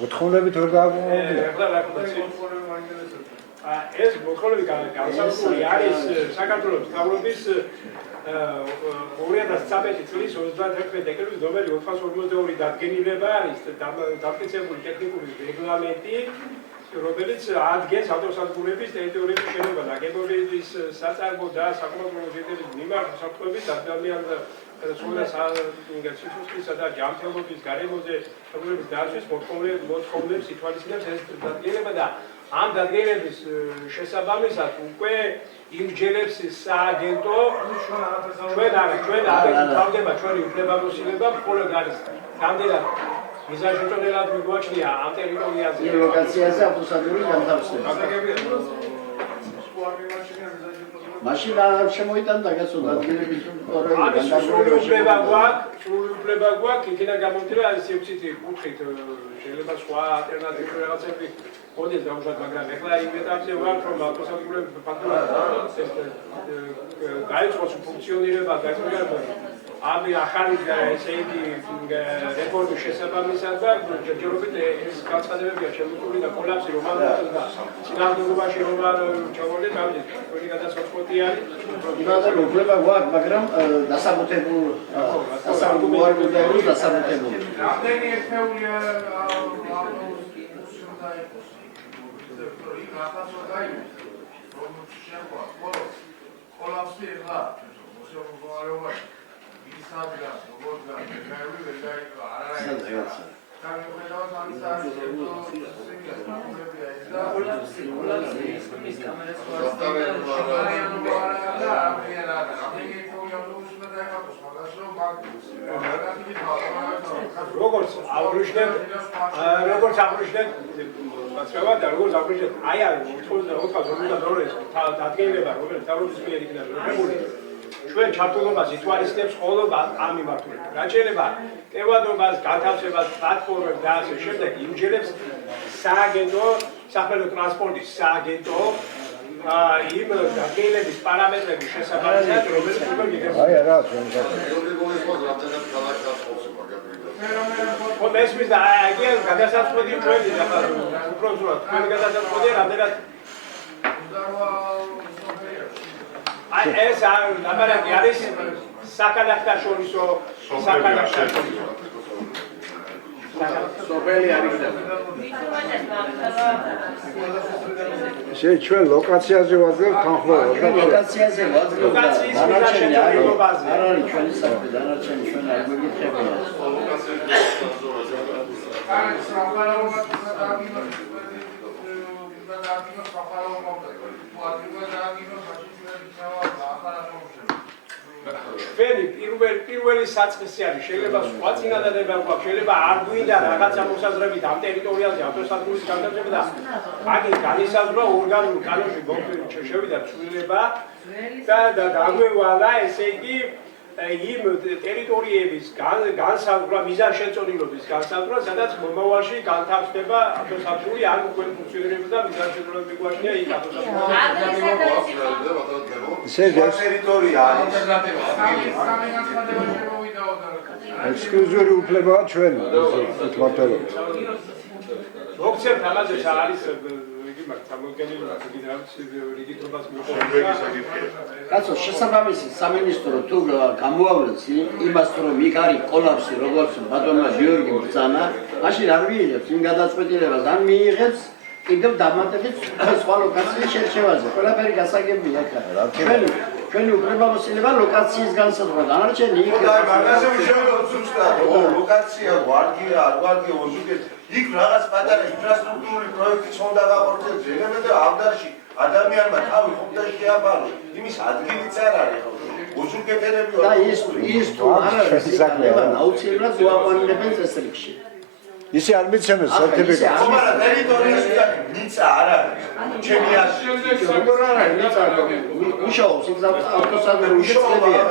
მოთხოვნებით ვერ გააგზავნებია? ეს მოთხოვნები განსაზღვრული არის საქართველოს მთავრობის 2013 წლის 31 დეკემბრის ნომერი 452 დადგენილება არის დამტკიცებული ტექნიკური რეგლამენტი, რომელიც ადგენს ავტოსადგურების ტერიტორიების შენობა, ნაგებობების საწარმო და საკონტროლო ობიექტების მიმართ უსაფრთხოების ადამიანთა სიცოცხლისა და ჯანმრთელობის გარემოზე საქმეების დაცვის მოთხოვნებს ითვალისწინებს ეს დადგენილება და ამ დადგენილების შესაბამისად უკვე იმჯელებს სააგენტო ჩვენ თავდება ჩვენი უფლებამოსილება მხოლოდ არის რამდენად მიზანშეწონილად მიგვაჩნია ამ ტერიტორიაზე. იმ ლოკაციაზე ავტოსადგური განთავსდება. მაშინ არ შემოიტანდა გასულ ადგილების ამის სრული უფლება გვაქვს, იქიდან გამომდინარე ეს სივრცითი კუთხით შეიძლება სხვა ალტერნატიული რაღაცები მოდის დაუშვათ, მაგრამ ეხლა იმ ეტაპზე ვართ, რომ ავტოსადგურები ფაქტობრივად გაიწყოს ფუნქციონირება, ამ ახალი ესე იგი რეფორმის შესაბამისად და ჯერჯერობით ეს განცხადებებია შემოწმული და კოლაფსი რომ არ მოხდა წინააღმდეგობაში რომ არ ჩავარდეთ ამ თქვენი გადაწყვეტი არის იმაზე უფლება გვაქვს, მაგრამ დასაბუთებულ რამდენი ერთეულია კოლაფსი ეხლა მოსიამოვნებაა როგორც აღვნიშნეთ, აი არის 452 დადგენილება, რომელიც თავრობის მიერ იქნა მიღებული. ჩვენ ჩართულობას ითვალისწინებს ყოველ ამ მიმართულებით. რაც შეიძლება ტევადობას, განთავსებას, პლატფორმებს და ასე შემდეგ იმჯერებს სააგენტო, სახელმწიფო ტრანსპორტის სააგენტო იმ დადგენილების პარამეტრების შესაბამისად, რომელიც უნდა მიღება. აი რა ჩვენ მესმის და აი გადასაწყვეტი ჩვენი და უფრო ზუსტად თქვენი გადასაწყვეტი რამდენად აი ეს ლაბარაკი არის საკადასტრო სოფელი არის და ჩვენ ლოკაციაზე ვაძლევთ თანხმოვანს და ლოკაციაზე ვაძლევთ და დანარჩენი არ არის ჩვენი საქმე, დანარჩენი ჩვენ არ მოგიწევია. პირველი საწყისი არის, შეიძლება სხვა წინადადება გვაქვს, შეიძლება არ გვინდა რაღაცა მოსაზრებით ამ ტერიტორიაზე ავტოსადგურის განთავსება და მაგით განისაზღვრა ორგანულ კანონში შევიდა ცვლილება და დაგვევალა ესე იგი იმ ტერიტორიების განსაზღვრა, მიზანშეწონილობის განსაზღვრა, სადაც მომავალში განთავსდება ავტოსადგური ან უკვე ფუნქციონირება და მიზანშეწონილობა მიგვაჩნია იქ ავტოსადგური. ტერიტორია არის ექსკლუზიური უფლებაა ჩვენ თვალთვალობით. მოგცემთ ამაზე არის იგი მაგ თამოგენილი რიგითობას მიუხედავად კაცო, შესაბამისი სამინისტრო თუ გამოავლენს იმას, რომ იქ არის კოლაფსი, როგორც ბატონმა გიორგი ბრძანა, მაშინ არ მიიღებს იმ გადაწყვეტილებას, ან მიიღებს კიდევ დამატებით სხვა ლოკაციის შერჩევაზე. ყველაფერი გასაგებია ხა. ჩვენი უფლებამოსილება ლოკაციის განსაზღვრა, დანარჩენი იქ მაგაზე უშუალოდ ზუსტად ლოკაცია გვარდია, ოზუგეთ იქ რაღაც პატარა ინფრასტრუქტურული პროექტი წონდა გაყორდეს ზეგებე და ავდარში ადამიანმა თავი ხობდა შეაბალო. იმის ადგილიც არ არის. ოზუგეთერები და ის თუ არ არის საკმაოდ აუცილებლად უაყვანებენ წესრიგში. ისე არ მიცემენ სერტიფიკატს. ხომარა ტერიტორიისგან მიწა არ არის. ჩემი აზრით. როგორ არ არის მიწა? მუშაობს იქ ავტოსადგური უწევია.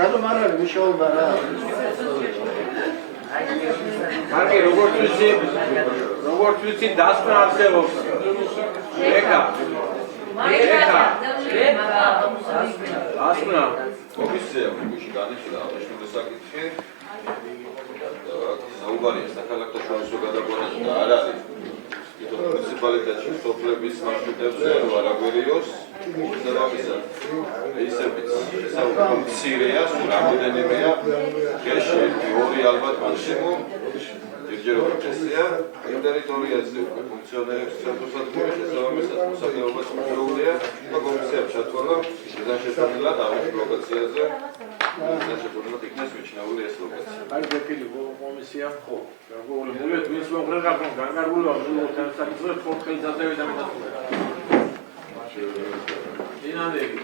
რატომ არ არის მუშაობა რა? მარკი როგორც ვიცი დასკვნა არსებობს. ეკა. დასკვნა. კომისია გუშინ განიხილა აღნიშნული საკითხი. საუბარია საქალაქო შრომის გადაყვანაზე და არ არის თვითონ მუნიციპალიტეტში სოფლების მარშრუტებზე არ აგვერიოს შესაბამისად ისებიც საუბარი მცირეა, სულ რამდენიმეა გეში ორი ალბათ მაქსიმუმ ჯერჯერობით ესეა იმ ტერიტორიაზე უკვე ფუნქციონირებს საერთაშორისო შესაბამისად მოსახლეობაც მოწვეულია და კომისია ჩათვალა მიზანშეწონილად ამ ლოკაციაზე მიზანშეწონილად იქნეს მიჩნეული ეს ლოკაცია. არის დეფილი კომისია ხო. მოგეთ ვინც მომხრა განკარგულობა მოხდა საკითხს ხორხელზადე და მეტად. დინამიკი.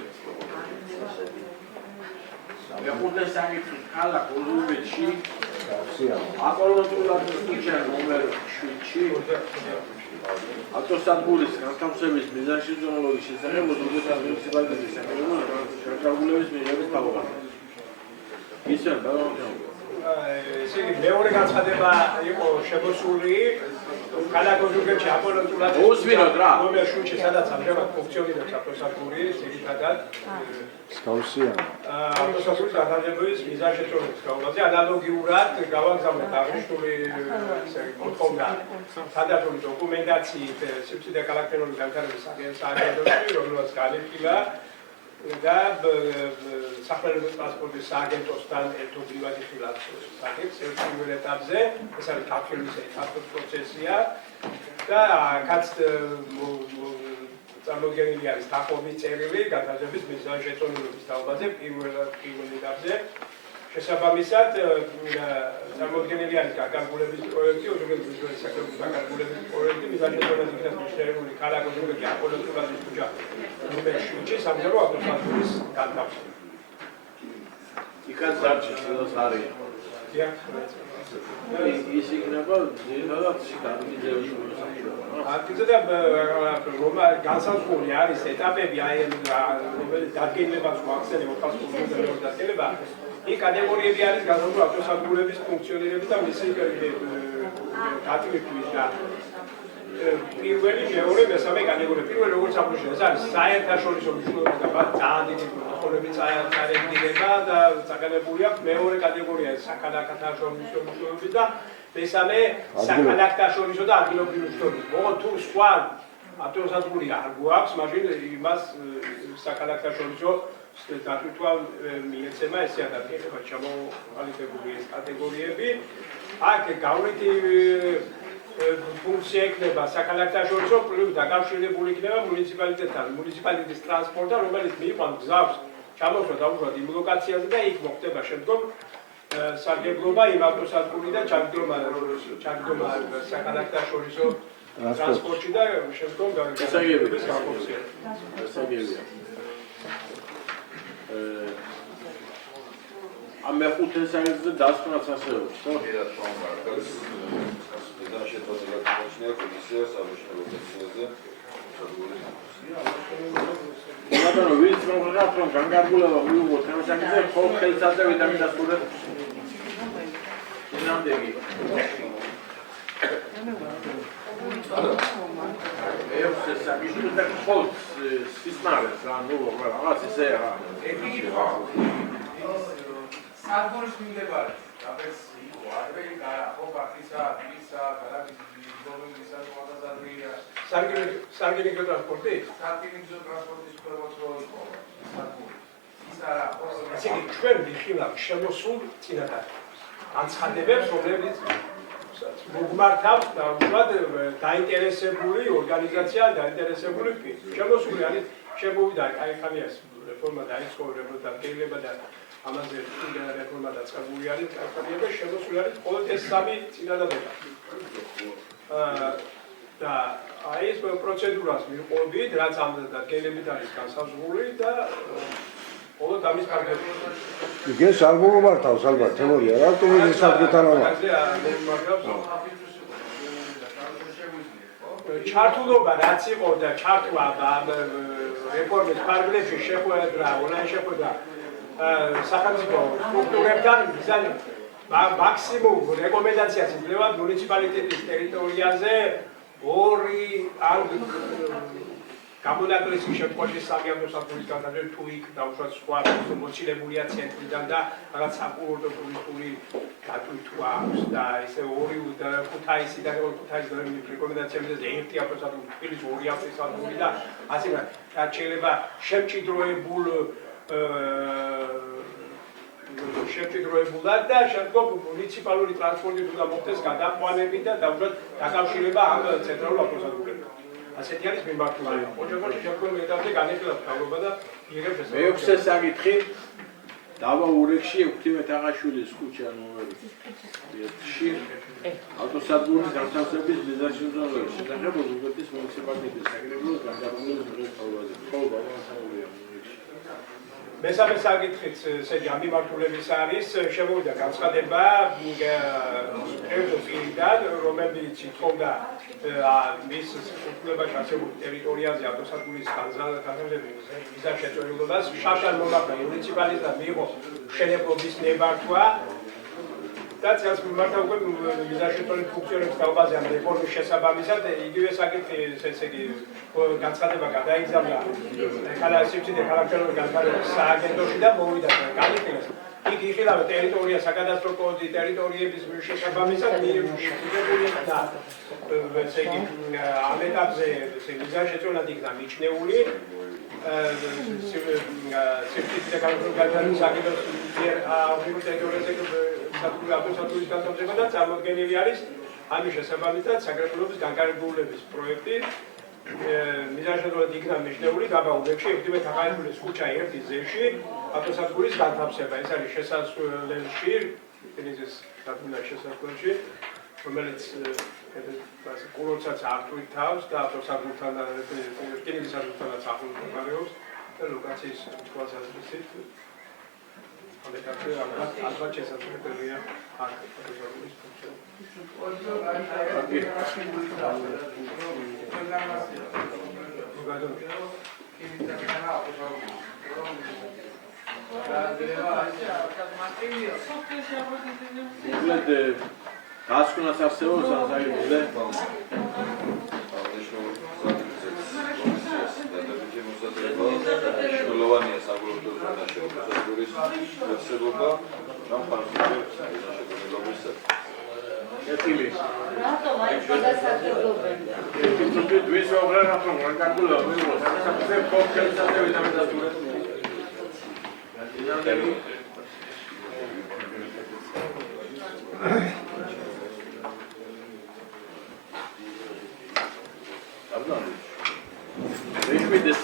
მეხუთე საკითხი ქალაქ ოზურგეთში აკოლოტულად ქუჩა ნომერ 7-ში ავტოსადგურის განთავსების მიზანშეწონილობის შესახებ უზრუნველყოფა მუნიციპალიტეტის საკრებულოს განკარგულების მიღების თავგადასავალი. ისე დავამთავრე. ესე იგი მეორე განცხადება იყო შემოსული ქალაქ-ოზურგეთში აპოლონტულად უსვინოთ რა. ნომერ 7-ში სადაც ამჟამად ფუნქციონირებს ავტოსადგური ძირითადად მსგავსია. ავტოსადგურის განთავსების მიზანშეწონილობის გაუმაზე ანალოგიურად გავაგზავნეთ აღნიშნული მოთხოვნა სადათული დოკუმენტაციით სიბსიდია ქალაქ-ეროვნული განვითარების სააგენტოში, რომელსაც განიხილა და სახელმწიფო ტრანსპორტის სააგენტოსთან ერთობლივად იხილავს საკითხს პირველ ეტაპზე, ეს არის გაფრენის ეტაპის პროცესია და აქაც წარმოდგენილი არის დახობის წერილი განთავსების მიზანშეწონილობის თაობაზე პირველ ეტაპზე. შესაბამისად, წარმოდგენილი არის გაგარგულების პროექტი, ოზურგეთის მიწვევის საკრებულოს გაგარგულების პროექტი, მიზანშეწონილობის იქნას მიჩნეული ქალაქ ოზურგეთი აპოლონტულაძის ქუჩა ნომერ 7-ში სამგზავრო ავტოსადგურის განთავსება. იქაც დარჩენილს არის. ის იქნება ძირითადად სიგარდიძეში მოსახლეობა. აქედან განსაზღვრული არის ეტაპები, აი რომელიც დადგენილებას მოახსენებთ ავტოსადგურების დადგენილება. იქ კატეგორიები არის განსაზღვრული ავტოსადგურების ფუნქციონირების და მისი გატვირთვის და პირველი, მეორე, მესამე კატეგორია. პირველი როგორც აღნიშნე, ეს არის საერთაშორისო მნიშვნელობის და ძალიან დიდი მოწყობილობის წარდგენება და წაგანებული აქვს. მეორე კატეგორია ის საქალაქათაშორისო მნიშვნელობის და მესამე საქალაქათაშორისო და ადგილობრივი მნიშვნელობის. მოყოლ თუ სხვა ავტოსადგური არ გვაქვს, მაშინ იმას საქალაქათაშორისო დატვირთვა მიეცემა ეს ადარდება ჩამოყალიბებული ეს კატეგორიები. აქ გავლითი ფუნქცია იქნება საქალაქათაშორისო პლუს დაკავშირებული იქნება მუნიციპალიტეტთან, მუნიციპალიტეტის ტრანსპორტთან, რომელიც მიიყვანს გზავს ჩამოსვლა დაუშვათ იმ ლოკაციაზე და იქ მოხდება შემდგომ სარგებლობა იმ ავტოსადგურიდან ჩაგდომა საქალაქათაშორისო ტრანსპორტში და შემდგომ გასაგებია. ამ მეხუთე საერთოდ დასკვნაც ასე არის, ხო? ბატონო, ვინც მომღერალს რომ განკარგულება მიუღოთ ამ საკითხზე, ხო ხელსაწყოები დამიდასტურეთ. ნამდვილი. ეს საკითხი და ხო სისმარეს რა, ნუ რაღაც ისე რა. სადგურის მიმდებარე, რაბეც იყო, არბელი გარა, ხო ბახისა, ფისა, გარაგის დომენისა, ყველასადრია. სარგინიგზო ტრანსპორტი? სარგინიგზო ტრანსპორტის პრომოცრო იყო სადგური. ის არა, ხო. ასე იგი ჩვენ ვიხილავთ შემოსულ წინადადებას. განცხადებებს, რომლებიც მოგმართავს დაუშვათ დაინტერესებული ორგანიზაცია, დაინტერესებული პირი. შემოსული არის შემოვიდა აი ხანიას რეფორმა დაიწყო დადგენილება და ამაზე რეფორმა დაწყებული არის კანონია შემოსული არის მხოლოდ ეს სამი წინადადება. და აი ეს პროცედურას მივყოდით, რაც ამ დადგენილებით არის განსაზღვრული და მხოლოდ ამის კარგად. იგეს არ მომართავს ალბათ თეორია, რატომ ეს საკითხთან არა? ჩართულობა რაც იყო და ჩართვა რეფორმის ფარგლებში შეხვედრა, ონლაინ შეხვედრა სახელმწიფო სტრუქტურებთან მაქსიმუმ რეკომენდაციას იძლევა მუნიციპალიტეტის ტერიტორიაზე ორი ან გამონაკლისი შემთხვევაში სამი ავტოსადგურის განთავსება თუ იქ დაუშვათ სხვა მოცილებულია ცენტრიდან და რაღაც საკურორტო ტურისტული გატვირთვა აქვს და ესე ორი ქუთაისიდან რეკომენდაცია მიზეზი ერთი ავტოსადგური თბილისში ორი ავტოსადგური და ასე რაც შეიძლება შემჭიდროებულად და შემდგომ მუნიციპალური ტრანსპორტით უნდა მოხდეს გადაყვანები და დაუშვათ დაკავშირება ამ ცენტრალურ ავტოსადგურებთან. ასეთი არის მიმართულება. ოჯახში შემდგომ ეტაპზე განიხილავს თავრობა და იღებს ეს. მეექვსე საკითხი დავა ურეკში ექვთიმე თაღაშვილის ქუჩა ნომერ 1-ში ავტოსადგურის განთავსების მიზანშეწონილობის შესახებ ოზურგეთის მუნიციპალიტეტის საკრებულოს განკარგულების მიღების თავაზე. ხო, ბაბა, სამოვიდა. მესამე საკითხიც ესეთი ამიმართულების არის შემოვიდა განცხადება პირიდან, რომელიც ითხოვდა მის უფლებაში არსებულ ტერიტორიაზე ავტოსადგურის განზრახების მიზანს შეწყვეტილობას, შარშან მომახდა მუნიციპალიტეტად მიიღო მშენებლობის ნებართვა და წელს მიმართა უკვე მიზანშეწყვეტილი ფუნქციონირების დაობაზე ამ რეფორმის შესაბამისად იგივე საკითხი ესე იგი განცხადება გადაიგზავნა სიბჭიდე ქალაქმწვანეობის განვითარების სააგენტოში და მოვიდა განიხილეს იქ იხილავდა ტერიტორია საკადასტრო კოდი ტერიტორიების შესაბამისად მიიღებული და ესე იგი ამ ეტაპზე მიზანშეწყვეტილად იქნა მიჩნეული სიბჭიდე ქალაქმწვანეობის განვითარების სააგენტოს ტერიტორიაზე ავტოსადგურის განთავსება და წარმოდგენილი არის ამის შესაბამისად საკრებულობის განკარგულების პროექტი მიზანშეწყვეტილად იქნა მიჩნეული დაბა უბექში ევდიმე თაღაეფულის ქუჩა 1 ზევში ავტოსადგურის განთავსება ეს არის შესასვლელში რკინიგზის სადგურის შესასვლელში რომელიც კურორტსაც ართვით და ავტოსადგურთან რკინიგზის სადგურთანაც ახლოს მდებარეობს და ლოკაციის თვალსაზრისით ალბათ შესაძლებელია აქ ავტოსადგურის გასკვნას არსებობს აღარიბულე მნიშვნელოვანია საბოლოო დასაშვების არსებობა და ფარგლებს შესაძლებლობის ეტილი რატომ აი გადასახლებობენ ვის ვაღარ ახლა განკარგულა მიიღო საკუთარ კონკრეტულ დასაშვებად დასტურე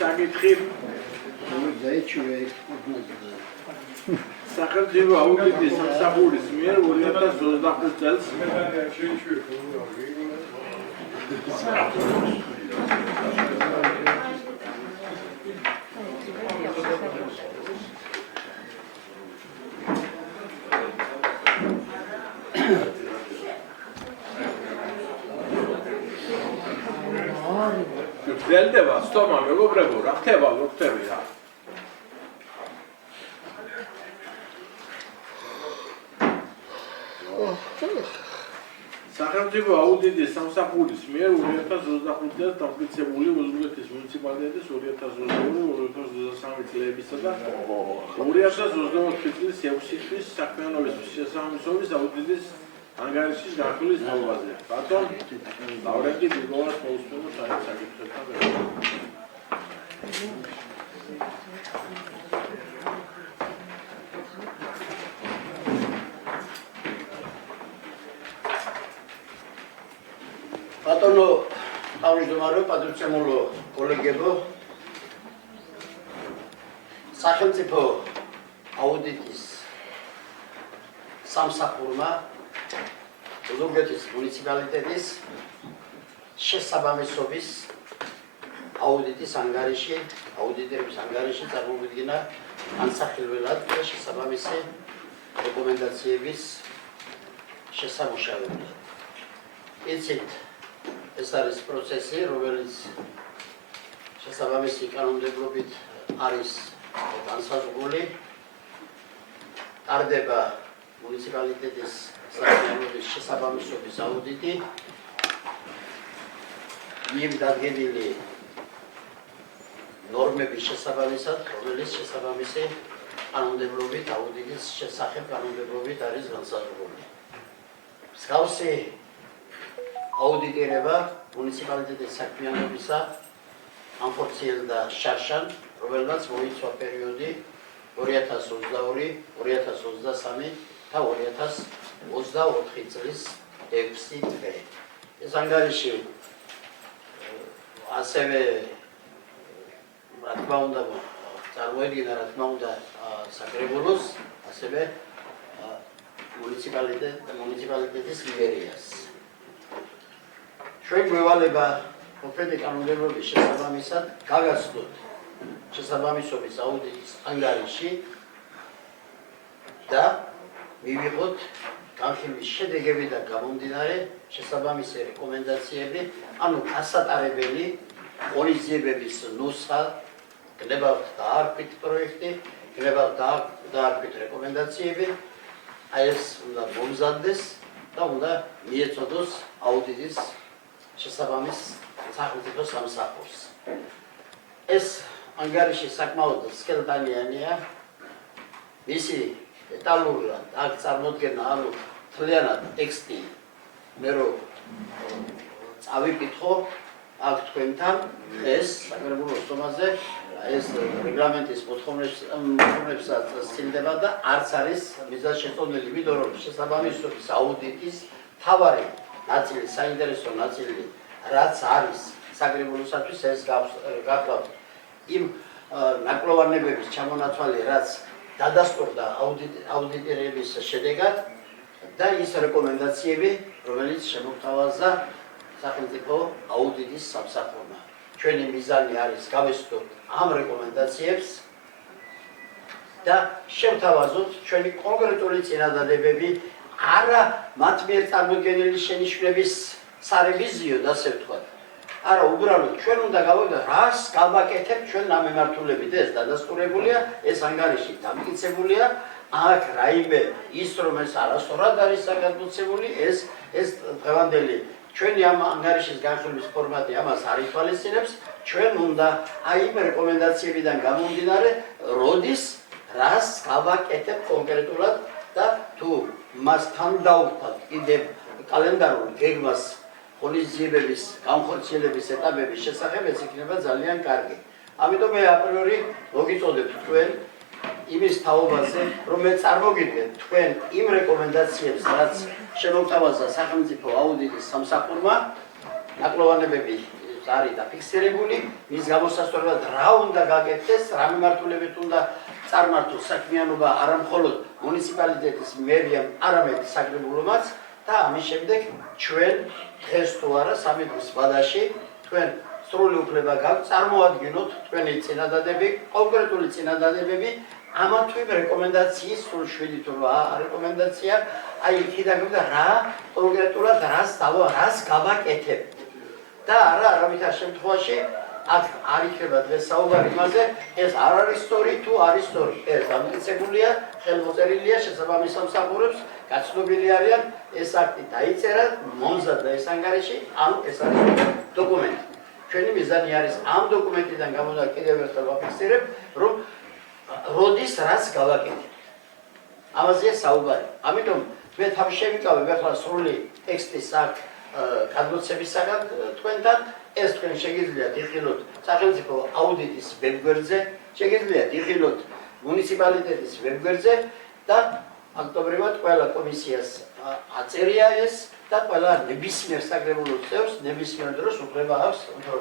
საკითხი სახელმწიფო აუდიტის სამსახურის მიერ 2025 წელს გრძელდება სტომა მეგობრებო რა ხდება ლოქტები რა სახელმწიფო აუდიტის სამსახურის მიერ 2025 წელს დამტკიცებული ოზურგეთის მუნიციპალიტეტის 2022-2023 წლებისა და 2024 წლის 6 თვის საქმიანობის შესაბამისობის აუდიტის ანგარიშის განხილვის დაობაზე. ბატონ ლავრენტი გრიგოლას მოусმინოთ აი საკითხებთან დაკავშირებით. ბატონო თავმჯდომარე პატრიცემულო კოლეგებო სახელმწიფო აუდიტის სამსახურმა ოზურგეთის მუნიციპალიტეტის შესაბამისობის აუდიტის ანგარიში, აუდიტორების ანგარიში წარმოვიდგინა განსახილველად და შესაბამისი რეკომენდაციების შესამუშავებლად. იცით, ეს არის პროცესი, რომელიც შესაბამისი კანონმდებლობით არის განსაზღვრული. ტარდება მუნიციპალიტეტის საქმიანობის შესაბამისობის აუდიტი. იმ დადგენილი ნორმების შესაბამისად, რომელიც შესაბამისი კანონმდებლობით აუდიტის შესახებ კანონმდებლობით არის განსაზღვრული. მსგავსი აუდიტირება მუნიციპალიტეტის საქმიანობისა ამხორციელდა შარშან, რომელმაც მოიცვა პერიოდი 2022-2023 და 2024 წლის 6 თვე. ეს ანგარიში ასევე რა თქმა უნდა წარმოედგინა რა თქმა უნდა საკრებულოს, ასევე მუნიციპალიტეტის იმერიას. ჩვენ გვევალება კონკრეტული კანონმდებლობის შესაბამისად გაგაცნოთ შესაბამისობის აუდიტის ანგარიში და მივიღოთ განხილვის შედეგებიდან გამომდინარე შესაბამისი რეკომენდაციები, ანუ გასატარებელი ღონისძიებების ნუსხა, გნებავთ დაარქვით პროექტი, გნებავთ დაარქვით რეკომენდაციები, აი ეს უნდა მომზადდეს და უნდა მიეწოდოს აუდიტის შესაბამის სახელმწიფო სამსახურს. ეს ანგარიში საკმაოდ სქელტანიანია, მისი დეტალურად აქ წარმოდგენა, ანუ მთლიანად ტექსტი მე რო წავიკითხო აქ თქვენთან ეს საკრებულო სომაზე ეს რეგლამენტის მოთხოვნებსაც სცილდება და არც არის მიზანშეწონილი, იმიტომ რომ შესაბამისობის აუდიტის მთავარი ნაწილი, საინტერესო ნაწილი, რაც არის საკრებულოსათვის, ეს გახლავთ იმ ნაკლოვანებების ჩამონაცვალი, რაც დადასტურდა აუდიტირების შედეგად და ის რეკომენდაციები, რომელიც შემოგთავაზა სახელმწიფო აუდიტის სამსახურმა. ჩვენი მიზანი არის გავესწროთ ამ რეკომენდაციებს და შევთავაზოთ ჩვენი კონკრეტული წინადადებები, არა მათ მიერ წარმოდგენილი შენიშვნების სარევიზიოდ, ასე ვთქვათ. არა, უბრალოდ ჩვენ უნდა გავაკეთოთ, რას გავაკეთებთ ჩვენ ამ მიმართულებით. ეს დადასტურებულია, ეს ანგარიში დამტკიცებულია, აქ რაიმე ის რომ ეს არასწორად არის განმტკიცებული, ეს დღევანდელი ჩვენი ამ ანგარიშის განხილვის ფორმატი ამას არ ითვალისწინებს. ჩვენ უნდა აი იმ რეკომენდაციებიდან გამომდინარე, როდის რას გავაკეთებთ კონკრეტულად და თუ მასთან დავუხმავთ კიდევ კალენდარულ გეგმას ღონისძიებების განხორციელების ეტაპების შესახებ, ეს იქნება ძალიან კარგი. ამიტომ მე აპრიორი მოგიწოდებთ თქვენ იმის თაობაზე, რომ მე წარმოგიდგენთ თქვენ იმ რეკომენდაციებს, რაც შემოგთავაზა სახელმწიფო აუდიტის სამსახურმა, ნაკლოვანებები არის დაფიქსირებული, მის გამოსასწორებლად რა უნდა გაკეთდეს, რა მიმართულებით უნდა წარმართოს საქმიანობა არა მხოლოდ მუნიციპალიტეტის მერიამ, არამედ საკრებულომაც და ამის შემდეგ ჩვენ დღეს თუ არა 3 დღის ვადაში თქვენ სრული უფლება გაქვთ წარმოადგინოთ თქვენი წინადადები, კონკრეტული წინადადებები ამა თუ იმ რეკომენდაციის სულ 7 თუ 8 რეკომენდაცია, აი იქიდან გვდა რა კონკრეტულად რას გავაკეთებთ. და არავითარ შემთხვევაში აქ არ იქნება დღეს საუბარი იმაზე, ეს არ არის სწორი თუ არის სწორი. ეს დამტკიცებულია, ხელმოწერილია შესაბამის სამსახურებს, გაცნობილი არიან, ეს აქტი დაიწერა, მომზადდა ეს ანგარიში, ანუ ეს არის დოკუმენტი. ჩვენი მიზანი არის ამ დოკუმენტიდან გამომდინარე კიდევ ერთხელ ვაფიქსირებ, რომ როდის რას გავაკეთებთ. ამაზეა საუბარი. ამიტომ მე თავი შევიკავებ ახლა სრული ტექსტის აქ გადმოცემისაგან თქვენთან, ეს თქვენ შეგიძლიათ იხილოთ სახელმწიფო აუდიტის ვებგვერდზე, შეგიძლიათ იხილოთ მუნიციპალიტეტის ვებგვერდზე და ფაქტობრივად ყველა კომისიას აწერია ეს და ყველა ნებისმიერ საკრებულო წევრს ნებისმიერ დროს უფლება აქვს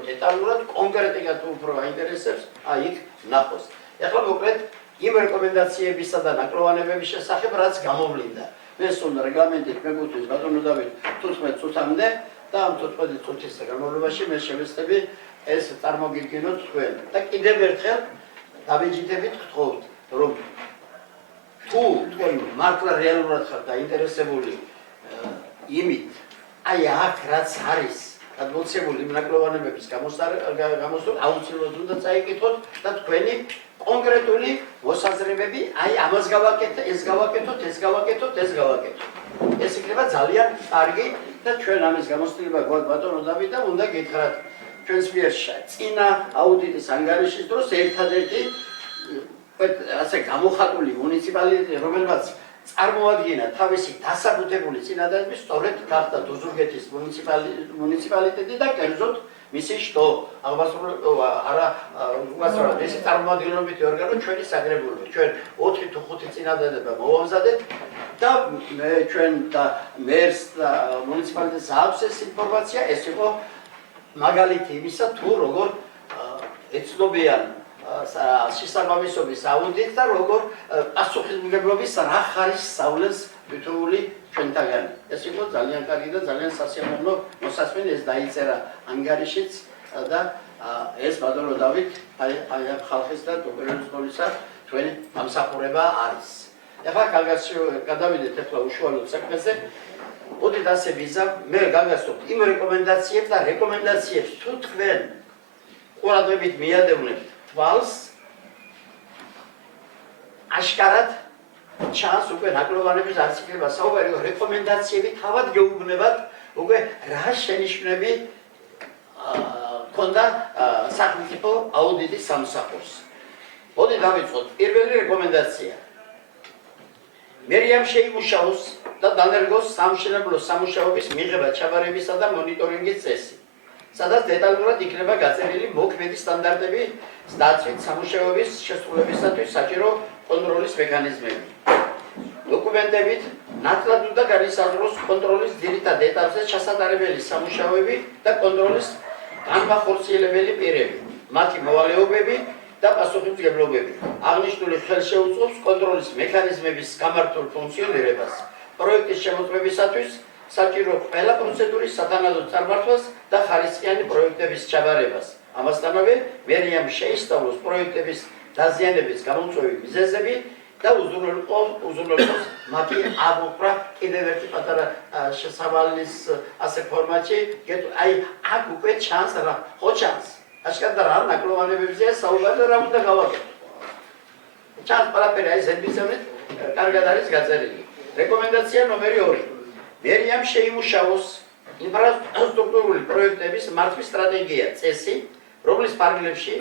დეტალურად კონკრეტულად უფრო აინტერესებს აი იქ ნახოს. ეხლა მოკლედ იმ რეკომენდაციებისა და ნაკლოვანებების შესახებ რაც გამოვლინდა. ეს უნდა რეგლამენტით მეგოთვის ბატონო დავით 15 წუთამდე და ამ 15 წუთის განმავლობაში მე შევეცდები ეს წარმოგიდგინოთ თქვენ და კიდევ ერთხელ დავიჯიდებით გთხოვთ რომ თუ თქვენ მართლა რეალურად ხართ დაინტერესებული იმით აი აქ რაც არის გადმოცემული იმ ნაკლოვანებების გამოსწორება აუცილებლად უნდა წაიკითხოთ და თქვენი კონკრეტული მოსაზრებები აი ამას გავაკეთეთ, ეს გავაკეთოთ, ეს გავაკეთოთ, ეს გავაკეთოთ. ეს იქნება ძალიან კარგი და ჩვენ ამის გამოცდილება გვაქვს ბატონო დავით და უნდა გითხრათ ჩვენს მიერ წინა აუდიტის ანგარიშის დროს ერთადერთი ასე გამოხატული მუნიციპალიტეტი, რომელმაც წარმოადგინა თავისი დასაბუთებული წინადადები, სწორედ გახდა დოზურგეთის მუნიციპალიტეტი და კერძოდ მისი შტო უასწორად ეს წარმოადგენლობითი ორგანო ჩვენი საკრებულო. ჩვენ 4 თუ 5 წინადადება მოვამზადეთ და ჩვენ და მერს და მუნიციპალიტეტს აქვს ეს ინფორმაცია, ეს იყო მაგალითი იმისა, თუ როგორ ეცნობიან შესაბამისობის აუდიტს და როგორ პასუხისმგებლობის რა ხარისს სწავლებს თითოეული ჩვენთაგანი. ეს იყო ძალიან კარგი და ძალიან სასიამოვნო მოსასმენი, ეს დაიწერა ანგარიშიც და ეს ბატონო დავით აი ხალხის და უპირველეს ყოვლისა თქვენი დამსახურება არის. ეხლა გადავიდეთ ახლა უშუალოდ საქმეზე. მოდით ასე ვიზამ, მე გაგაცნობთ იმ რეკომენდაციებს და რეკომენდაციებს თუ თქვენ ყურადღებით მიადევნებთ თვალს აშკარად ჩანს უკვე ნაკლოვანების არციქლება საუბარი რეკომენდაციები თავად გეუბნებათ უკვე რა შენიშვნები ქონდა სახელმწიფო აუდიტის სამსახურს. მოდი დავიწყოთ. პირველი რეკომენდაცია. მერიამ შეიმუშაოს და დანერგოს სამშენებლო სამუშაოების მიღება, ჩაბარებისა და მონიტორინგის წესი, სადაც დეტალურად იქნება გაწერილი მოქმედი სტანდარტები დაცვით სამუშაოების შესრულებისათვის საჭირო კონტროლის მექანიზმები. დოკუმენტებით ნათლად უნდა განისაზღვროს კონტროლის ძირითად ეტაპზე ჩასატარებელი სამუშაოები და კონტროლის განმახორციელებელი პირები, მათი მოვალეობები და პასუხისმგებლობები. აღნიშნული ხელშეუწყობს კონტროლის მექანიზმების გამართულ ფუნქციონირებას, პროექტის შემოწმებისათვის საჭირო ყველა პროცედურის სათანადო წარმართვას და ხარისხიანი პროექტების ჩაბარებას. ამასთანავე, მერიამ შეისწავლოს პროექტების დაზიანების გამომწვევი მიზეზები და უზრუნველყოს მათი აღუხრა კიდევ ერთი პატარა შესავალის ასე ფორმატში, აი აქ უკვე ჩანს რა, ხო ჩანს. აშკარად რა ნაკლოვანებებზეა საუბარი და რა უნდა გავაკეთო. ჩანს ყველაფერი აი ზედმიწევნით კარგად არის გაწერილი. რეკომენდაცია ნომერი 2. მერიამ შეიმუშაოს ინფრასტრუქტურული პროექტების მართვის სტრატეგია, წესი, რომლის ფარგლებში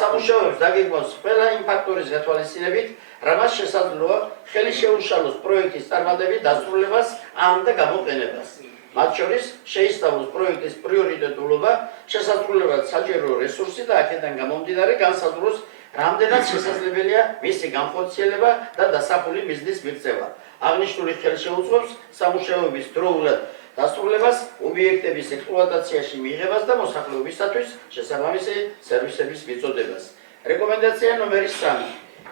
სამუშაოებს დაგეგმავს ყველა იმ ფაქტორის გათვალისწინებით, რამაც შესაძლოა ხელი შეუშალოს პროექტის წარმატებით დასრულებას ან და გამოყენებას. მათ შორის შეისწავლოს პროექტის პრიორიტეტულობა, შესაძლებლად საჭირო რესურსი და აქედან გამომდინარე განსაზღვროს, რამდენად შესაძლებელია მისი განხორციელება და დასახული მიზნის მიღწევა. აღნიშნული ხელშეუწყობს სამუშაოების დროულად დასრულებას, ობიექტების ექსპლუატაციაში მიღებას და მოსახლეობისათვის შესაბამისი სერვისების მიწოდებას. რეკომენდაცია ნომერი 3.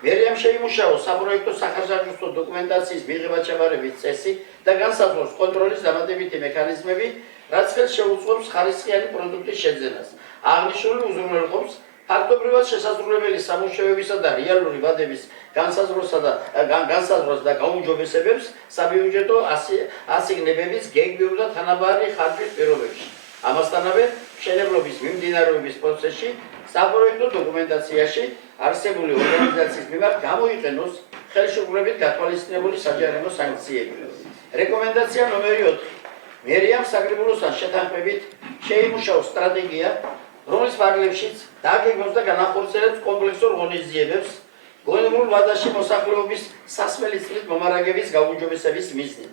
მერიამ შეიმუშაოს საპროექტო სახარჯაჭვო დოკუმენტაციის მიღება-ჩაბარების წესი და განსაზღვროს კონტროლის დამატებითი მექანიზმები, რაც ხელშეუწყობს ხარისხიანი პროდუქტის შეძენას. აღნიშნული უზრუნველყოფს ფაქტობრივად შესაძლებელი სამუშაოებისა და რეალური ვადების განსაზღვროს და გაუმჯობესებებს საბიუჯეტო ასიგნებების გეგმიურ და თანაბარი ხარჯვის პირობებში. ამასთანავე, მშენებლობის მიმდინარეობის პროცესში საპროექტო დოკუმენტაციაში არსებული ორგანიზაციის მიმართ გამოიყენოს ხელშეკრულებით გათვალისწინებული საჯარიმო სანქციები. რეკომენდაცია ნომერი 4. მერიამ საგრებულოსთან შეთანხმებით შეიმუშაოს სტრატეგია, რომლის ფარგლებშიც დაგეგმოს და განახორციელებს კომპლექსურ ღონისძიებებს, გონებრივ ვადაში მოსახლეობის სასმელი წლით მომარაგების გაუმჯობესების მიზნით.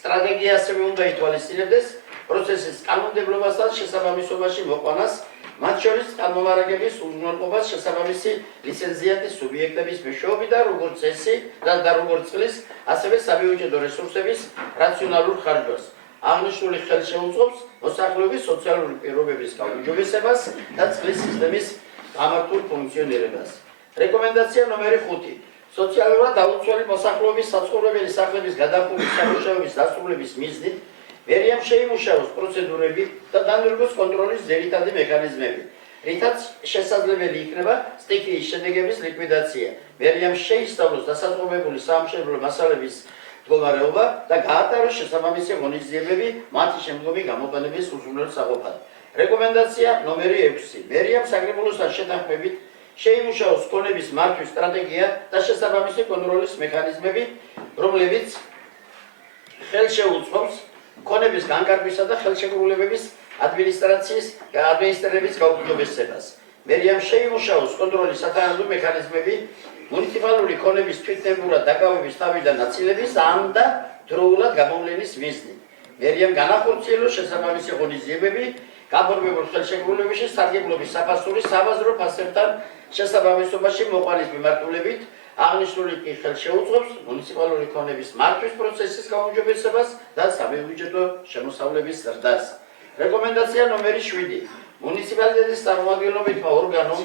სტრატეგია ასევე უნდა ითვალისწინებდეს პროცესის კანონმდებლობასთან შესაბამისობაში მოყვანას, მათ შორის წარმომარაგების უზრუნველყოფას შესაბამისი ლიცენზიატის სუბიექტების მეშვეობიდან როგორც წესი და როგორც წყლის, ასევე საბიუჯეტო რესურსების რაციონალურ ხარჯვას. აღნიშნული ხელშეუწყობს მოსახლეობის სოციალური პირობების გაუმჯობესებას და წყლის სისტემის გამართულ ფუნქციონირებას. რეკომენდაცია ნომერი 5. სოციალურად დაუცველი მოსახლეობის საცხოვრებელი სახლების გადახურვის სამუშაოების დასრულების მიზნით მერიამ შეიმუშაოს პროცედურები და დანერგოს კონტროლის ძირითადი მექანიზმები, რითაც შესაძლებელი იქნება სტიქიის შედეგების ლიკვიდაცია. მერიამ შეისწავლოს დასაწყობებული სამშენებლო მასალების მდგომარეობა და გაატაროს შესაბამისი ღონისძიებები მათი შემდგომი გამოყენების უზრუნველსაყოფად. რეკომენდაცია ნომერი 6. მერიამ საგრებულოსთან შეთანხმებით შეიმუშაოს ქონების მართვის სტრატეგია და შესაბამისი კონტროლის მექანიზმები, რომლებიც ხელშეუწყობს ქონების განკარგვისა და ხელშეკრულებების ადმინისტრირების გაუმჯობესებას. მერიამ შეიმუშაოს კონტროლის სათანადო მექანიზმები, მუნიციპალური ქონების თვითნებურად დაკავების თავიდან ნაწილების ან და დროულად გამოვლენის მიზნით. მერიამ განახორციელოს შესაბამისი ღონისძიებები, გაფორმებულ ხელშეკრულებაში სარგებლობის საფასურის საბაზრო ფასებთან შესაბამისობაში მოყვანის მიმართულებით, აღნიშნული კი ხელშეუწყობს მუნიციპალური ქონების მართვის პროცესის გაუმჯობესებას და საბიუჯეტო შემოსავლების ზრდას. რეკომენდაცია ნომერი 7. მუნიციპალიტეტის წარმომადგენლობითმა ორგანომ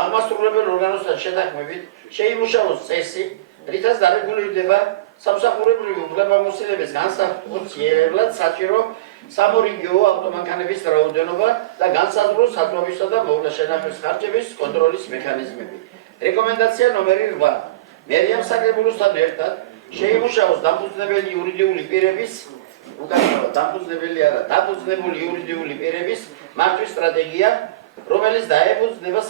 აღმასრულებელ ორგანოსთან შეთანხმებით შეიმუშაოს წესი, რითაც დარეგულირდება სამსახურებრივი უფლებამოსილების განსახორციელებლად საჭირო სამორიგეო ავტომანქანების რაოდენობა და განსაზღვრო საწვავისა და მოვლა-შენახვის ხარჯების კონტროლის მექანიზმები. რეკომენდაცია ნომერი 8. მერიამ საკრებულოსთან ერთად შეიმუშაოს დამფუძნებელი იურიდიული პირების დამფუძნებელი არა, დაფუძნებული იურიდიული პირების მართვის სტრატეგია, რომელიც დაეფუძნება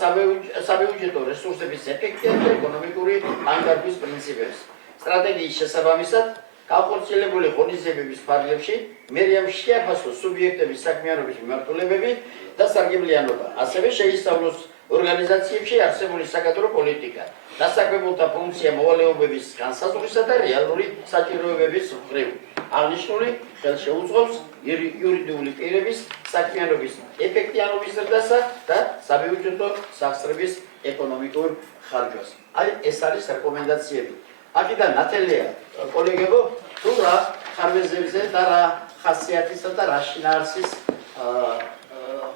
საბიუჯეტო რესურსების ეფექტიან და ეკონომიკური ანგარბის პრინციპებს. სტრატეგიის შესაბამისად, განხორციელებული ღონისძიებების ფარგლებში მერიამ შეაფასოს სუბიექტების საქმიანობის მიმართულებები და სარგებლიანობა, ასევე შეისწავლოს ორგანიზაციებში არსებული საკადრო პოლიტიკა, დასაქმებულთა ფუნქცია მოვალეობების განსაზღვრისა და რეალური საჭიროებების მხრივ. აღნიშნული ხელშეუწყობს იურიდიული პირების საქმიანობის ეფექტიანობის ზრდასა და საბიუჯეტო სახსრების ეკონომიკურ ხარჯვას. აი, ეს არის რეკომენდაციები. აქედან ნათელია კოლეგებო, თუ რა ხარვეზებზე და რა ხასიათისა და რა შინაარსის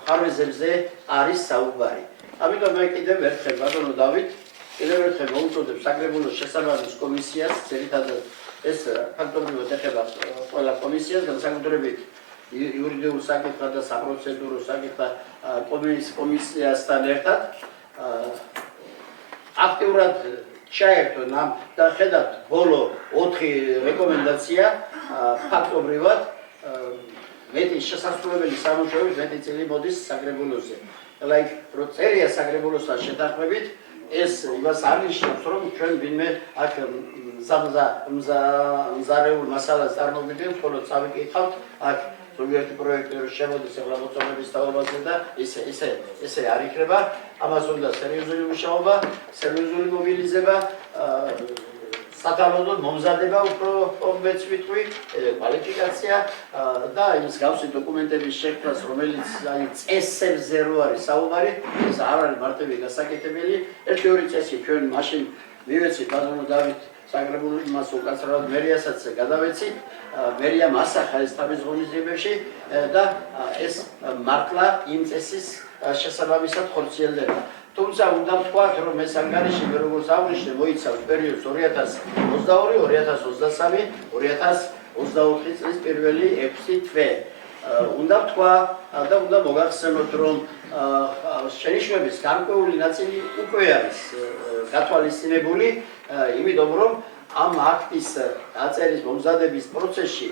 ხარვეზებზე არის საუბარი. ამიტომ მე კიდევ ერთხელ ბატონო დავით, კიდევ ერთხელ მოუწოდებ საკრებულოს შესაბამის კომისიას, ძირითადად ეს ფაქტობრივად ეხება ყველა კომისიას, განსაკუთრებით იურიდიულ საკითხთა და საპროცედურო საკითხთა კომისიასთან ერთად აქტიურად ჩაერთონ ამ და ხედავთ ბოლო 4 რეკომენდაცია ფაქტობრივად მეტი შესაძლებელი სამუშაოების მეტი წილი მოდის საკრებულოზე. Like როწერია საკრებულოსთან შეთანხმებით ეს იმას არნიშნავს, რომ ჩვენ ვინმე აქ მზარეულ მასალას წარმოვიდგენთ, ხოლო წავიკითხავთ აქ ზოგიერთი პროექტი რომ შემოდის ახლა მოწონების თაობაზე და ესე არ იქნება. ამას უნდა სერიოზული მუშაობა, სერიოზული მობილიზება, სათანადო მომზადება უფრო მეც ვიტყვი, კვალიფიკაცია და ის გავსი დოკუმენტების შექმნას, რომელიც აი წესებზე რო არის საუბარი, ეს არ არის მარტივი გასაკეთებელი. ერთი-ორი წესი ჩვენ მაშინ მივეცით ბატონო დავით საკრებულოს მას უკაცრავად მერიასაც გადავეცით. მერიამ ასახა ეს თავის ღონისძიებებში და ეს მართლა იმ წესის შესაბამისად ხორციელდება. თუმცა უნდა ვთქვათ, რომ ეს ანგარიში როგორც აღნიშნე მოიცავს პერიოდს 2022-2023, 2024 წლის პირველი 6 თვე. უნდა ვთქვა და უნდა მოგახსენოთ, რომ შენიშვნების გარკვეული ნაწილი უკვე არის გათვალისწინებული, იმიტომ რომ ამ აქტის დაწერის მომზადების პროცესში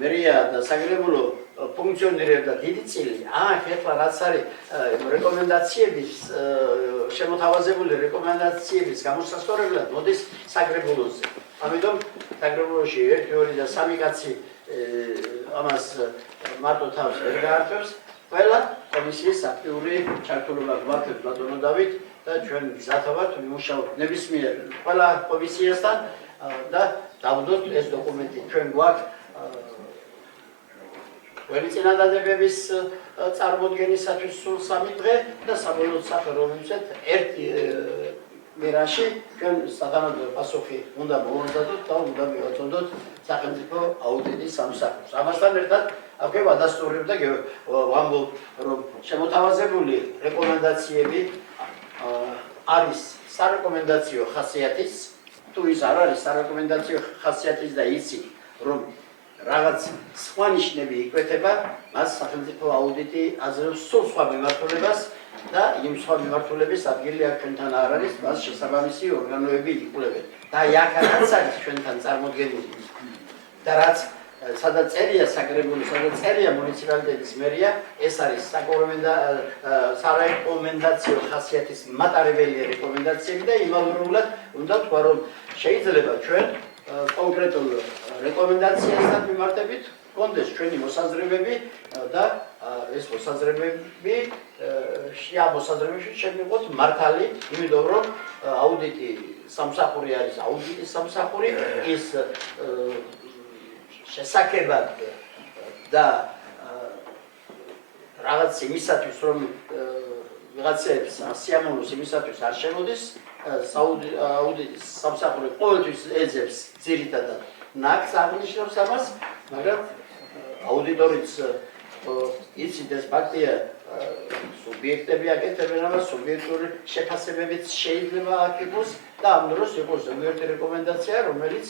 მერია და საკრებულო ფუნქციონირებდა დიდი წილი. აქ ეხლა რაც არის რეკომენდაციების შემოთავაზებული რეკომენდაციების გამოსასწორებლად მოდის საკრებულოზე. ამიტომ საკრებულოში 1, 2 და 3 კაცი ამას მარტო თავს ვერ გაართვევს. ყველა კომისიის აქტიური ჩართულობა გვაქვს ბატონო დავით და ჩვენ მზათა ვართ ვიმუშაოთ ნებისმიერ ყველა კომისიასთან და დავდოთ ეს დოკუმენტი. ჩვენ გვაქვს ყველი წინადადებების წარმოდგენისათვის სულ 3 დღე და საბოლოო სახე რომელსაც ერთი მერაში ჩვენ სათანადო პასუხი უნდა მოვამზადოთ და უნდა მივაწოდოთ სახელმწიფო აუდიტის სამსახურს. ამასთან ერთად აქვე ვადასტურებ და ვამბობ, რომ შემოთავაზებული რეკომენდაციები არის სარეკომენდაციო ხასიათის, თუ ის არ არის სარეკომენდაციო ხასიათის და იცი, რომ რაღაც სხვა ნიშნები იკვეთება, მას სახელმწიფო აუდიტი აძლევს სულ სხვა მიმართულებას და იმ სხვა მიმართულების ადგილი აქ ჩვენთან არ არის, მას შესაბამისი ორგანოები იკვლევენ. და აქ რაც არის ჩვენთან წარმოდგენილი და რაც სადაც წერია საკრებულო, სადაც წერია მუნიციპალიტეტის მერია, ეს არის სარეკომენდაციო ხასიათის მატარებელი რეკომენდაციები და იმავდროულად უნდა ვთქვა, რომ შეიძლება ჩვენ კონკრეტულ რეკომენდაციასთან მიმართებით კონდეს ჩვენი მოსაზრებები და ეს მოსაზრებები შევიღოთ მართალი, იმიტომ რომ აუდიტი სამსახური არის აუდიტის სამსახური, ის შესაძლებლად და რაღაც იმისათვის რომ ვიღაცებს სიამოვნოს იმისათვის არ შემოდის, აუდიტის სამსახური ყოველთვის ეძებს ძირითადად ნაკს აღნიშნავს ამას, მაგრამ აუდიტორიც იცით ეს ფაქტია, სუბიექტები აკეთებენ ამას, სუბიექტური შეფასებებიც შეიძლება აქ იყოს და ამ დროს იყოს ზოგიერთი რეკომენდაცია, რომელიც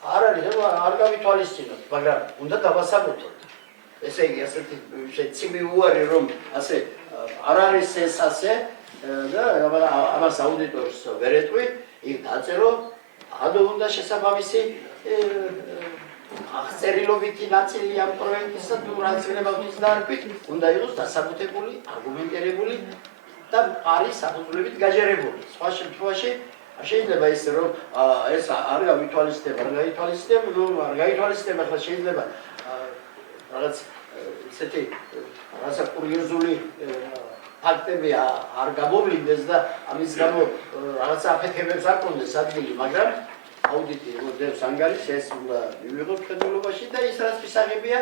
არ არის, არ გავითვალისწინოთ, მაგრამ უნდა დავასაბუთოთ. ესე იგი ასეთი ცივი უარი რომ ასე არ არის ეს ასე და ამას აუდიტორს ვერ ეტყვი, იქ დაწერო ადო უნდა შესაბამისი აღწერილობითი ნაწილი ამ პროექტისა თუ რაცინებათვის დაარქვით, უნდა იყოს დასაბუთებული, არგუმენტირებული და არის საფუძვლებით გაჯერებული. სხვა შემთხვევაში შეიძლება ისე რომ ეს არ გავითვალისდება, არ გაითვალისდება, ხა შეიძლება რაღაც ესეთი რაღაცა კურიოზული ფაქტები არ გამოვლინდეს და ამის გამო რაღაცა აფეთქებებს არ კონდეს ადგილი, მაგრამ აუდიტი როდესაც ანგარიშს ეს უნდა მივიღოთ ხელმძღვანელობაში და ის რაც მისაღებია,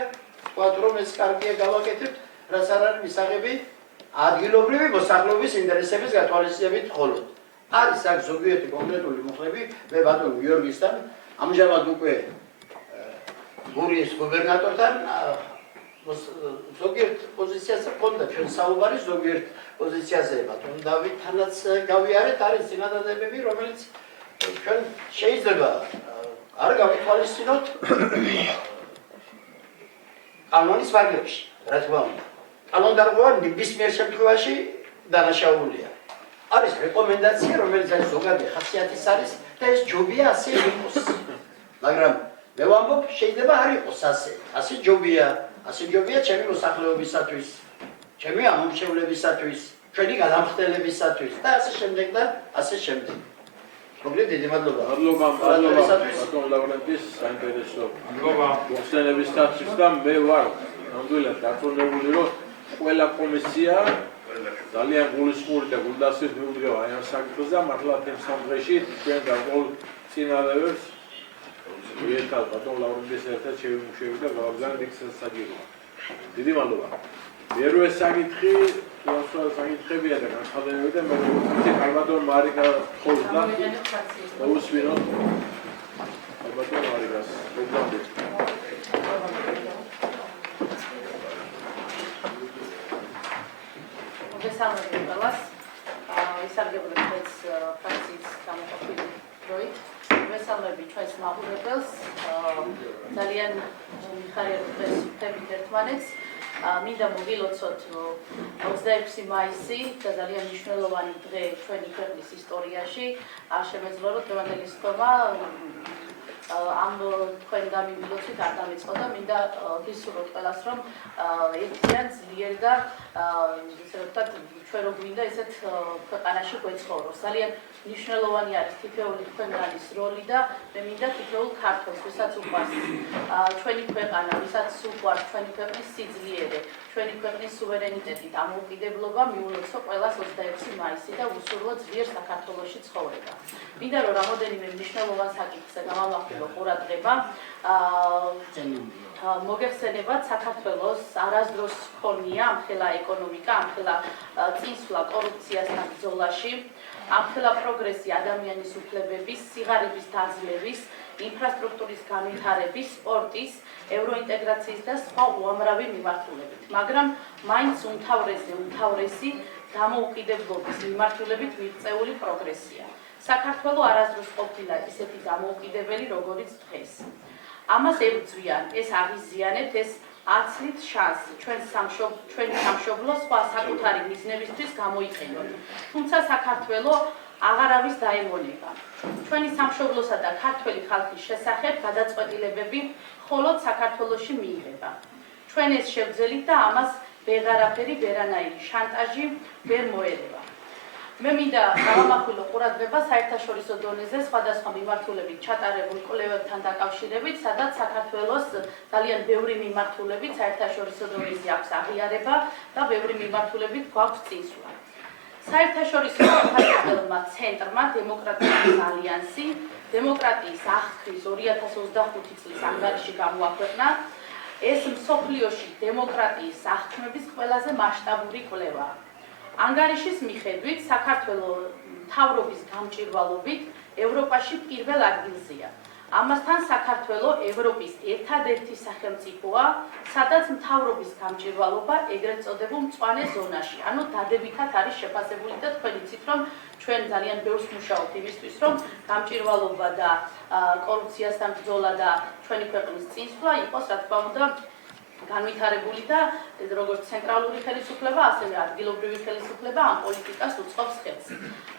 თქვათ რომ ეს კარგია გავაკეთებთ, რაც არ არის მისაღები ადგილობრივი მოსახლეობის ინტერესების გათვალისწინებით მხოლოდ. არის აქ ზოგიერთი კონკრეტული მუხლები, მე ბატონ გიორგისთან ამჟამად უკვე გურიის გუბერნატორთან ზოგიერთ პოზიციაზე ყონდა ჩვენ საუბარი, ზოგიერთ პოზიციაზე ბატონ დავითთანაც გავიარეთ, არის წინადადებები, რომელიც ჩვენ შეიძლება არ გავითვალისწინოთ კანონის ვარგლებში, რა თქმა უნდა. კანონდარღვევა ნებისმიერ შემთხვევაში დანაშაულია. არის რეკომენდაცია, რომელიც არის ზოგადი ხასიათის არის და ეს ჯობია ასე იყოს. მაგრამ მე ვამბობ, შეიძლება არ იყოს ასე. ასე ჯობია ჩემი მოსახლეობისათვის, ჩემი ამომრჩევლებისათვის, ჩვენი გადამხდელებისათვის და ასე შემდეგ და ასე შემდეგ. მოკლედ დიდი მადლობა. ბატონ ლავრენტის საინტერესო მოხსენებისათვის და მე ვარ ნამდვილად დარწმუნებული, რომ ყველა კომისია ძალიან გულისხმური და გულდასვით მიუძღება აი ამ საკითხს და მართლა თემს ამ დღეში ჩვენ გარკვეულ წინადადებას ერთად ბატონ ლავრენტის ერთად შევიმუშავებ და გავაგზავნებ იქ საჭიროა. დიდი მადლობა. მერვე საკითხი საკითხებია და განხადები და მე ბატონ მარიკა ხოლმე დაუსვინოთ ბატონ მარიკას მოგდამდით. მოგესალმებით ყველას. ვისარგებლებ ეს ფრაქციის გამოყოფილი დროით. მოგესალმებით ჩვენს მაყურებელს. ძალიან მიხარია რომ დღეს ვხვდებით ერთმანეთს. მინდა მოგილოცოთ 26 მაისი და ძალიან მნიშვნელოვანი დღე ჩვენი ქვეყნის ისტორიაში. არ შემეძლო რომ დღევანდელი სხდომა ამ თქვენ გამიმილოცით არ დამიწყო და მინდა გისურვოთ ყველას რომ ერთიან ძლიერ და ისე ვთქვათ ჩვენ რო გვინდა ესეთ ქვეყანაში გვეცხოვროს. ძალიან მნიშვნელოვანი არის თითოეული თქვენგანის როლი და მე მინდა თითოეულ ქართველს, ვისაც უყვარს ჩვენი ქვეყანა, ვისაც უყვარს ჩვენი ქვეყნის სიძლიერე, ჩვენი ქვეყნის სუვერენიტეტი, დამოუკიდებლობა მიულოცო ყველას 26 მაისი და უსურვო ძლიერ საქართველოში ცხოვრება. მინდა რომ რამოდენიმე მნიშვნელოვან საკითხზე გამოვახვილო ყურადღება. მოგეხსენებათ, საქართველოს არასდროს ჰქონია ამხელა ეკონომიკა, ამხელა წინსვლა კორუფციასთან ბრძოლაში, ამხელა პროგრესი ადამიანის უფლებების, სიღარიბის დაძლევის, ინფრასტრუქტურის განვითარების, სპორტის, ევროინტეგრაციის და სხვა უამრავი მიმართულებით. მაგრამ მაინც უმთავრესი დამოუკიდებლობის მიმართულებით მიღწეული პროგრესია. საქართველო არასდროს ყოფილა ისეთი დამოუკიდებელი, როგორიც დღეს. ამას ებრძვიან, ეს აღიზიანებთ, ეს აცლით შანსი ჩვენი სამშობლო სხვა საკუთარი მიზნებისთვის გამოიყენონ. თუმცა საქართველო აღარავის დაემონება. ჩვენი სამშობლოსა და ქართველი ხალხის შესახებ გადაწყვეტილებები მხოლოდ საქართველოში მიიღება. ჩვენ ეს შევძელით და ამას ვეღარაფერი ვერანაირი შანტაჟი ვერ მოერევა. მე მინდა გამოვახვილო ყურადღება საერთაშორისო დონეზე სხვადასხვა მიმართულებით ჩატარებულ კვლევებთან დაკავშირებით, სადაც საქართველოს ძალიან ბევრი მიმართულებით საერთაშორისო დონეზე აქვს აღიარება და ბევრი მიმართულებით გვაქვს წინსვლა. საერთაშორისო სახელმწიფოებმა ცენტრმა დემოკრატიის ალიანსი დემოკრატიის აღქმის 2025 წლის ანგარიში გამოაქვეყნა. ეს მსოფლიოში დემოკრატიის აღქმების ყველაზე მასშტაბური კვლევაა. ანგარიშის მიხედვით საქართველოს მთავრობის გამჭვირვალობით ევროპაში პირველ ადგილზეა. ამასთან საქართველო ევროპის ერთადერთი სახელმწიფოა, სადაც მთავრობის გამჭვირვალობა ეგრეთ წოდებულ მწვანე ზონაში, ანუ დადებითად არის შეფასებული და თქვენ იცით, რომ ჩვენ ძალიან ბევრს მუშაობთ იმისთვის, რომ გამჭვირვალობა და კორუფციასთან ბრძოლა და ჩვენი ქვეყნის წინსვლა იყოს, რა თქმა უნდა, განვითარებული და როგორც ცენტრალური ხელისუფლება, ასევე ადგილობრივი ხელისუფლება ამ პოლიტიკას უწყობს ხელს.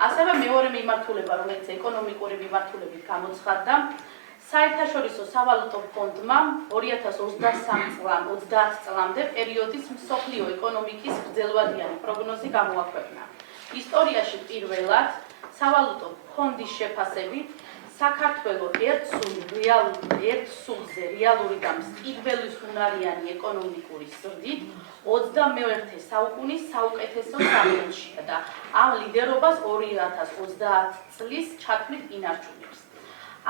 ასევე მეორე მიმართულება, რომელიც ეკონომიკური მიმართულებით გამოცხადდა, საერთაშორისო სავალუტო ფონდმა 2023 წლამდე პერიოდის მსოფლიო ეკონომიკის გრძელვადიანი პროგნოზი გამოაქვეყნა. ისტორიაში პირველად სავალუტო ფონდის შეფასებით საქართველოს ერთ სულზე რეალური და მყიდველისუნარიანი ეკონომიკური ზრდით 21-ე საუკუნის საუკეთესო საფრთხეშია და ამ ლიდერობას 2030 წლის ჩათვლით ინარჩუნებს.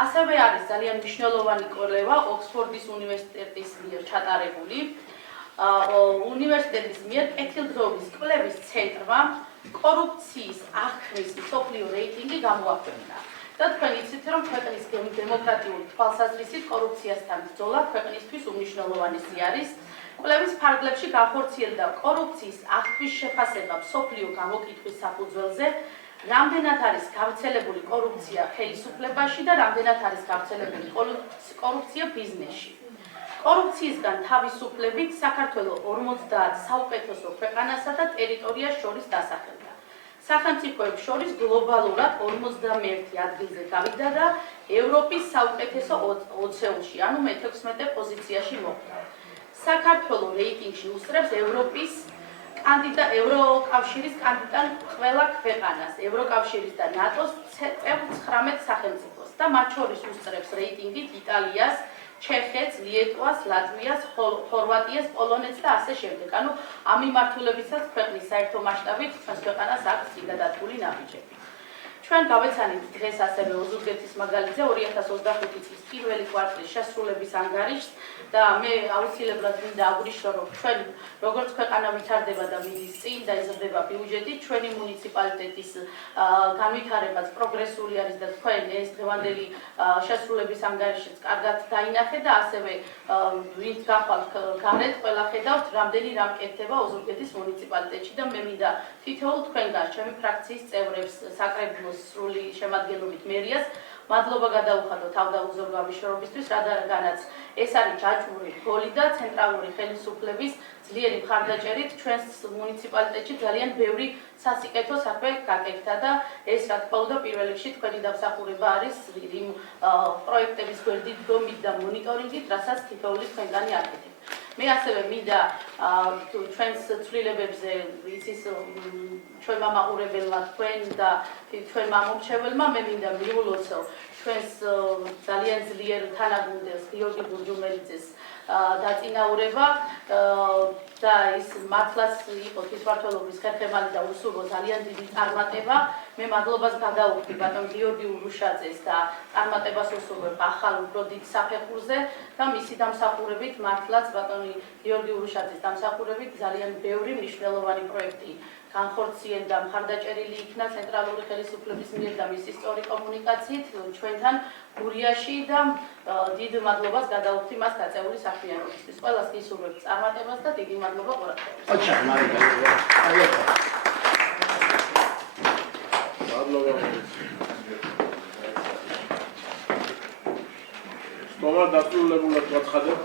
ასევე არის ძალიან მნიშვნელოვანი კვლევა ოქსფორდის უნივერსიტეტის მიერ ჩატარებული. უნივერსიტეტის მიერ კეთილდღეობის კვლევის ცენტრმა კორუფციის აღქმის მსოფლიო რეიტინგი გამოაქვეყნა. და თქვენ იცით, რომ ქვეყნის დემოკრატიული თვალსაზრისით კორუფციასთან ბრძოლა ქვეყნისთვის უმნიშვნელოვანესი არის. კვლევის ფარგლებში განხორციელდა კორუფციის აღქმის შეფასება მსოფლიო გამოკითხვის საფუძველზე, რამდენად არის გავრცელებული კორუფცია ხელისუფლებაში და რამდენად არის გავრცელებული კორუფცია ბიზნესში. კორუფციისგან თავისუფლებით საქართველოს 50 საუკეთესო ქვეყანასა და ტერიტორიას შორის დასახელდა. სახელმწიფოებს შორის გლობალურად 51 ადგილზე გავიდა და ევროპის საუკეთესო 20-ში, ანუ მე-16 პოზიციაში მოხვდა. საქართველოს რეიტინგში უსწრებს ევროკავშირის კანდიდატ ყველა ქვეყანას, ევროკავშირის და ნატოს წევრ 19 სახელმწიფოს და მათ შორის უსწრებს რეიტინგით იტალიას, ჩეხეთს, ლიეტუვას, ლატვიას, ხორვატიას, პოლონეთს და ასე შემდეგ. ანუ ამ მიმართულებითაც ქვეყნის საერთო მასშტაბით ჩვენს ქვეყანას აქვს წინადადებული ნაბიჯები. ჩვენ გავეცანით დღეს ასევე ოზურგეთის მაგალითზე 2025 წლის პირველი კვარტლის შესრულების ანგარიშს და მე აუცილებლად მინდა აღვნიშნო, რომ ჩვენ როგორც ქვეყანა ვითარდება და მიდის წინ და იზრდება ბიუჯეტი, ჩვენი მუნიციპალიტეტის განვითარებაც პროგრესული არის და თქვენ ეს დღევანდელი შესრულების ანგარიშიც კარგად დაინახეთ და ასევე ვინც გახვალთ გარეთ, ყველა ხედავთ, რამდენი რამ კეთდება ოზურგეთის მუნიციპალიტეტში და მე მინდა თითოეულ თქვენგან, ჩემი ფრაქციის წევრებს, საკრებულოს სრული შემადგენლობით მერიას მადლობა გადაუხადო თავდაუზრდავი შრომისთვის, რადგანაც ეს არის ჯაჭვური როლი და ცენტრალური ხელისუფლების ძლიერი მხარდაჭერით ჩვენს მუნიციპალიტეტში ძალიან ბევრი სასიკეთო საქმე გაკეთდა და ეს რა თქმა უნდა პირველ რიგში თქვენი დამსახურება არის იმ პროექტების გვერდით დგომით და მონიტორინგით, რასაც თითოეული თქვენგანი აკეთებთ. მე ასევე მინდა ჩვენს ცვლილებებზე იცის ჩვენმა მაყურებელმა თქვენ და ჩვენმა მომრჩეველმა მე მინდა მიულოცო ჩვენს ძალიან ძლიერ თანაგუნდელს გიორგი ბურჯუმელიძეს დაწინაურება და ის მართლაც იყო თვითმმართველობის ხერხემალი და უსურვო ძალიან დიდი წარმატება. მე მადლობას გადაუხდი ბატონ გიორგი ურუშაძეს და წარმატებას უსურვებ ახალ უფრო დიდ საფეხურზე და მისი დამსახურებით მართლაც ბატონი გიორგი ურუშაძის დამსახურებით ძალიან ბევრი მნიშვნელოვანი პროექტი განხორციელდა მხარდაჭერილი იქნა ცენტრალური ხელისუფლების მიერ და მისი სწორი კომუნიკაციით ჩვენთან გურიაში და დიდ მადლობას გადაუხდი მას გაწეული საქმიანობისთვის. ყველას გისურვებთ წარმატებას და დიდი მადლობა ყურადღებისთვის. მადლობა. სტომა დასრულებულად გაცხადებ.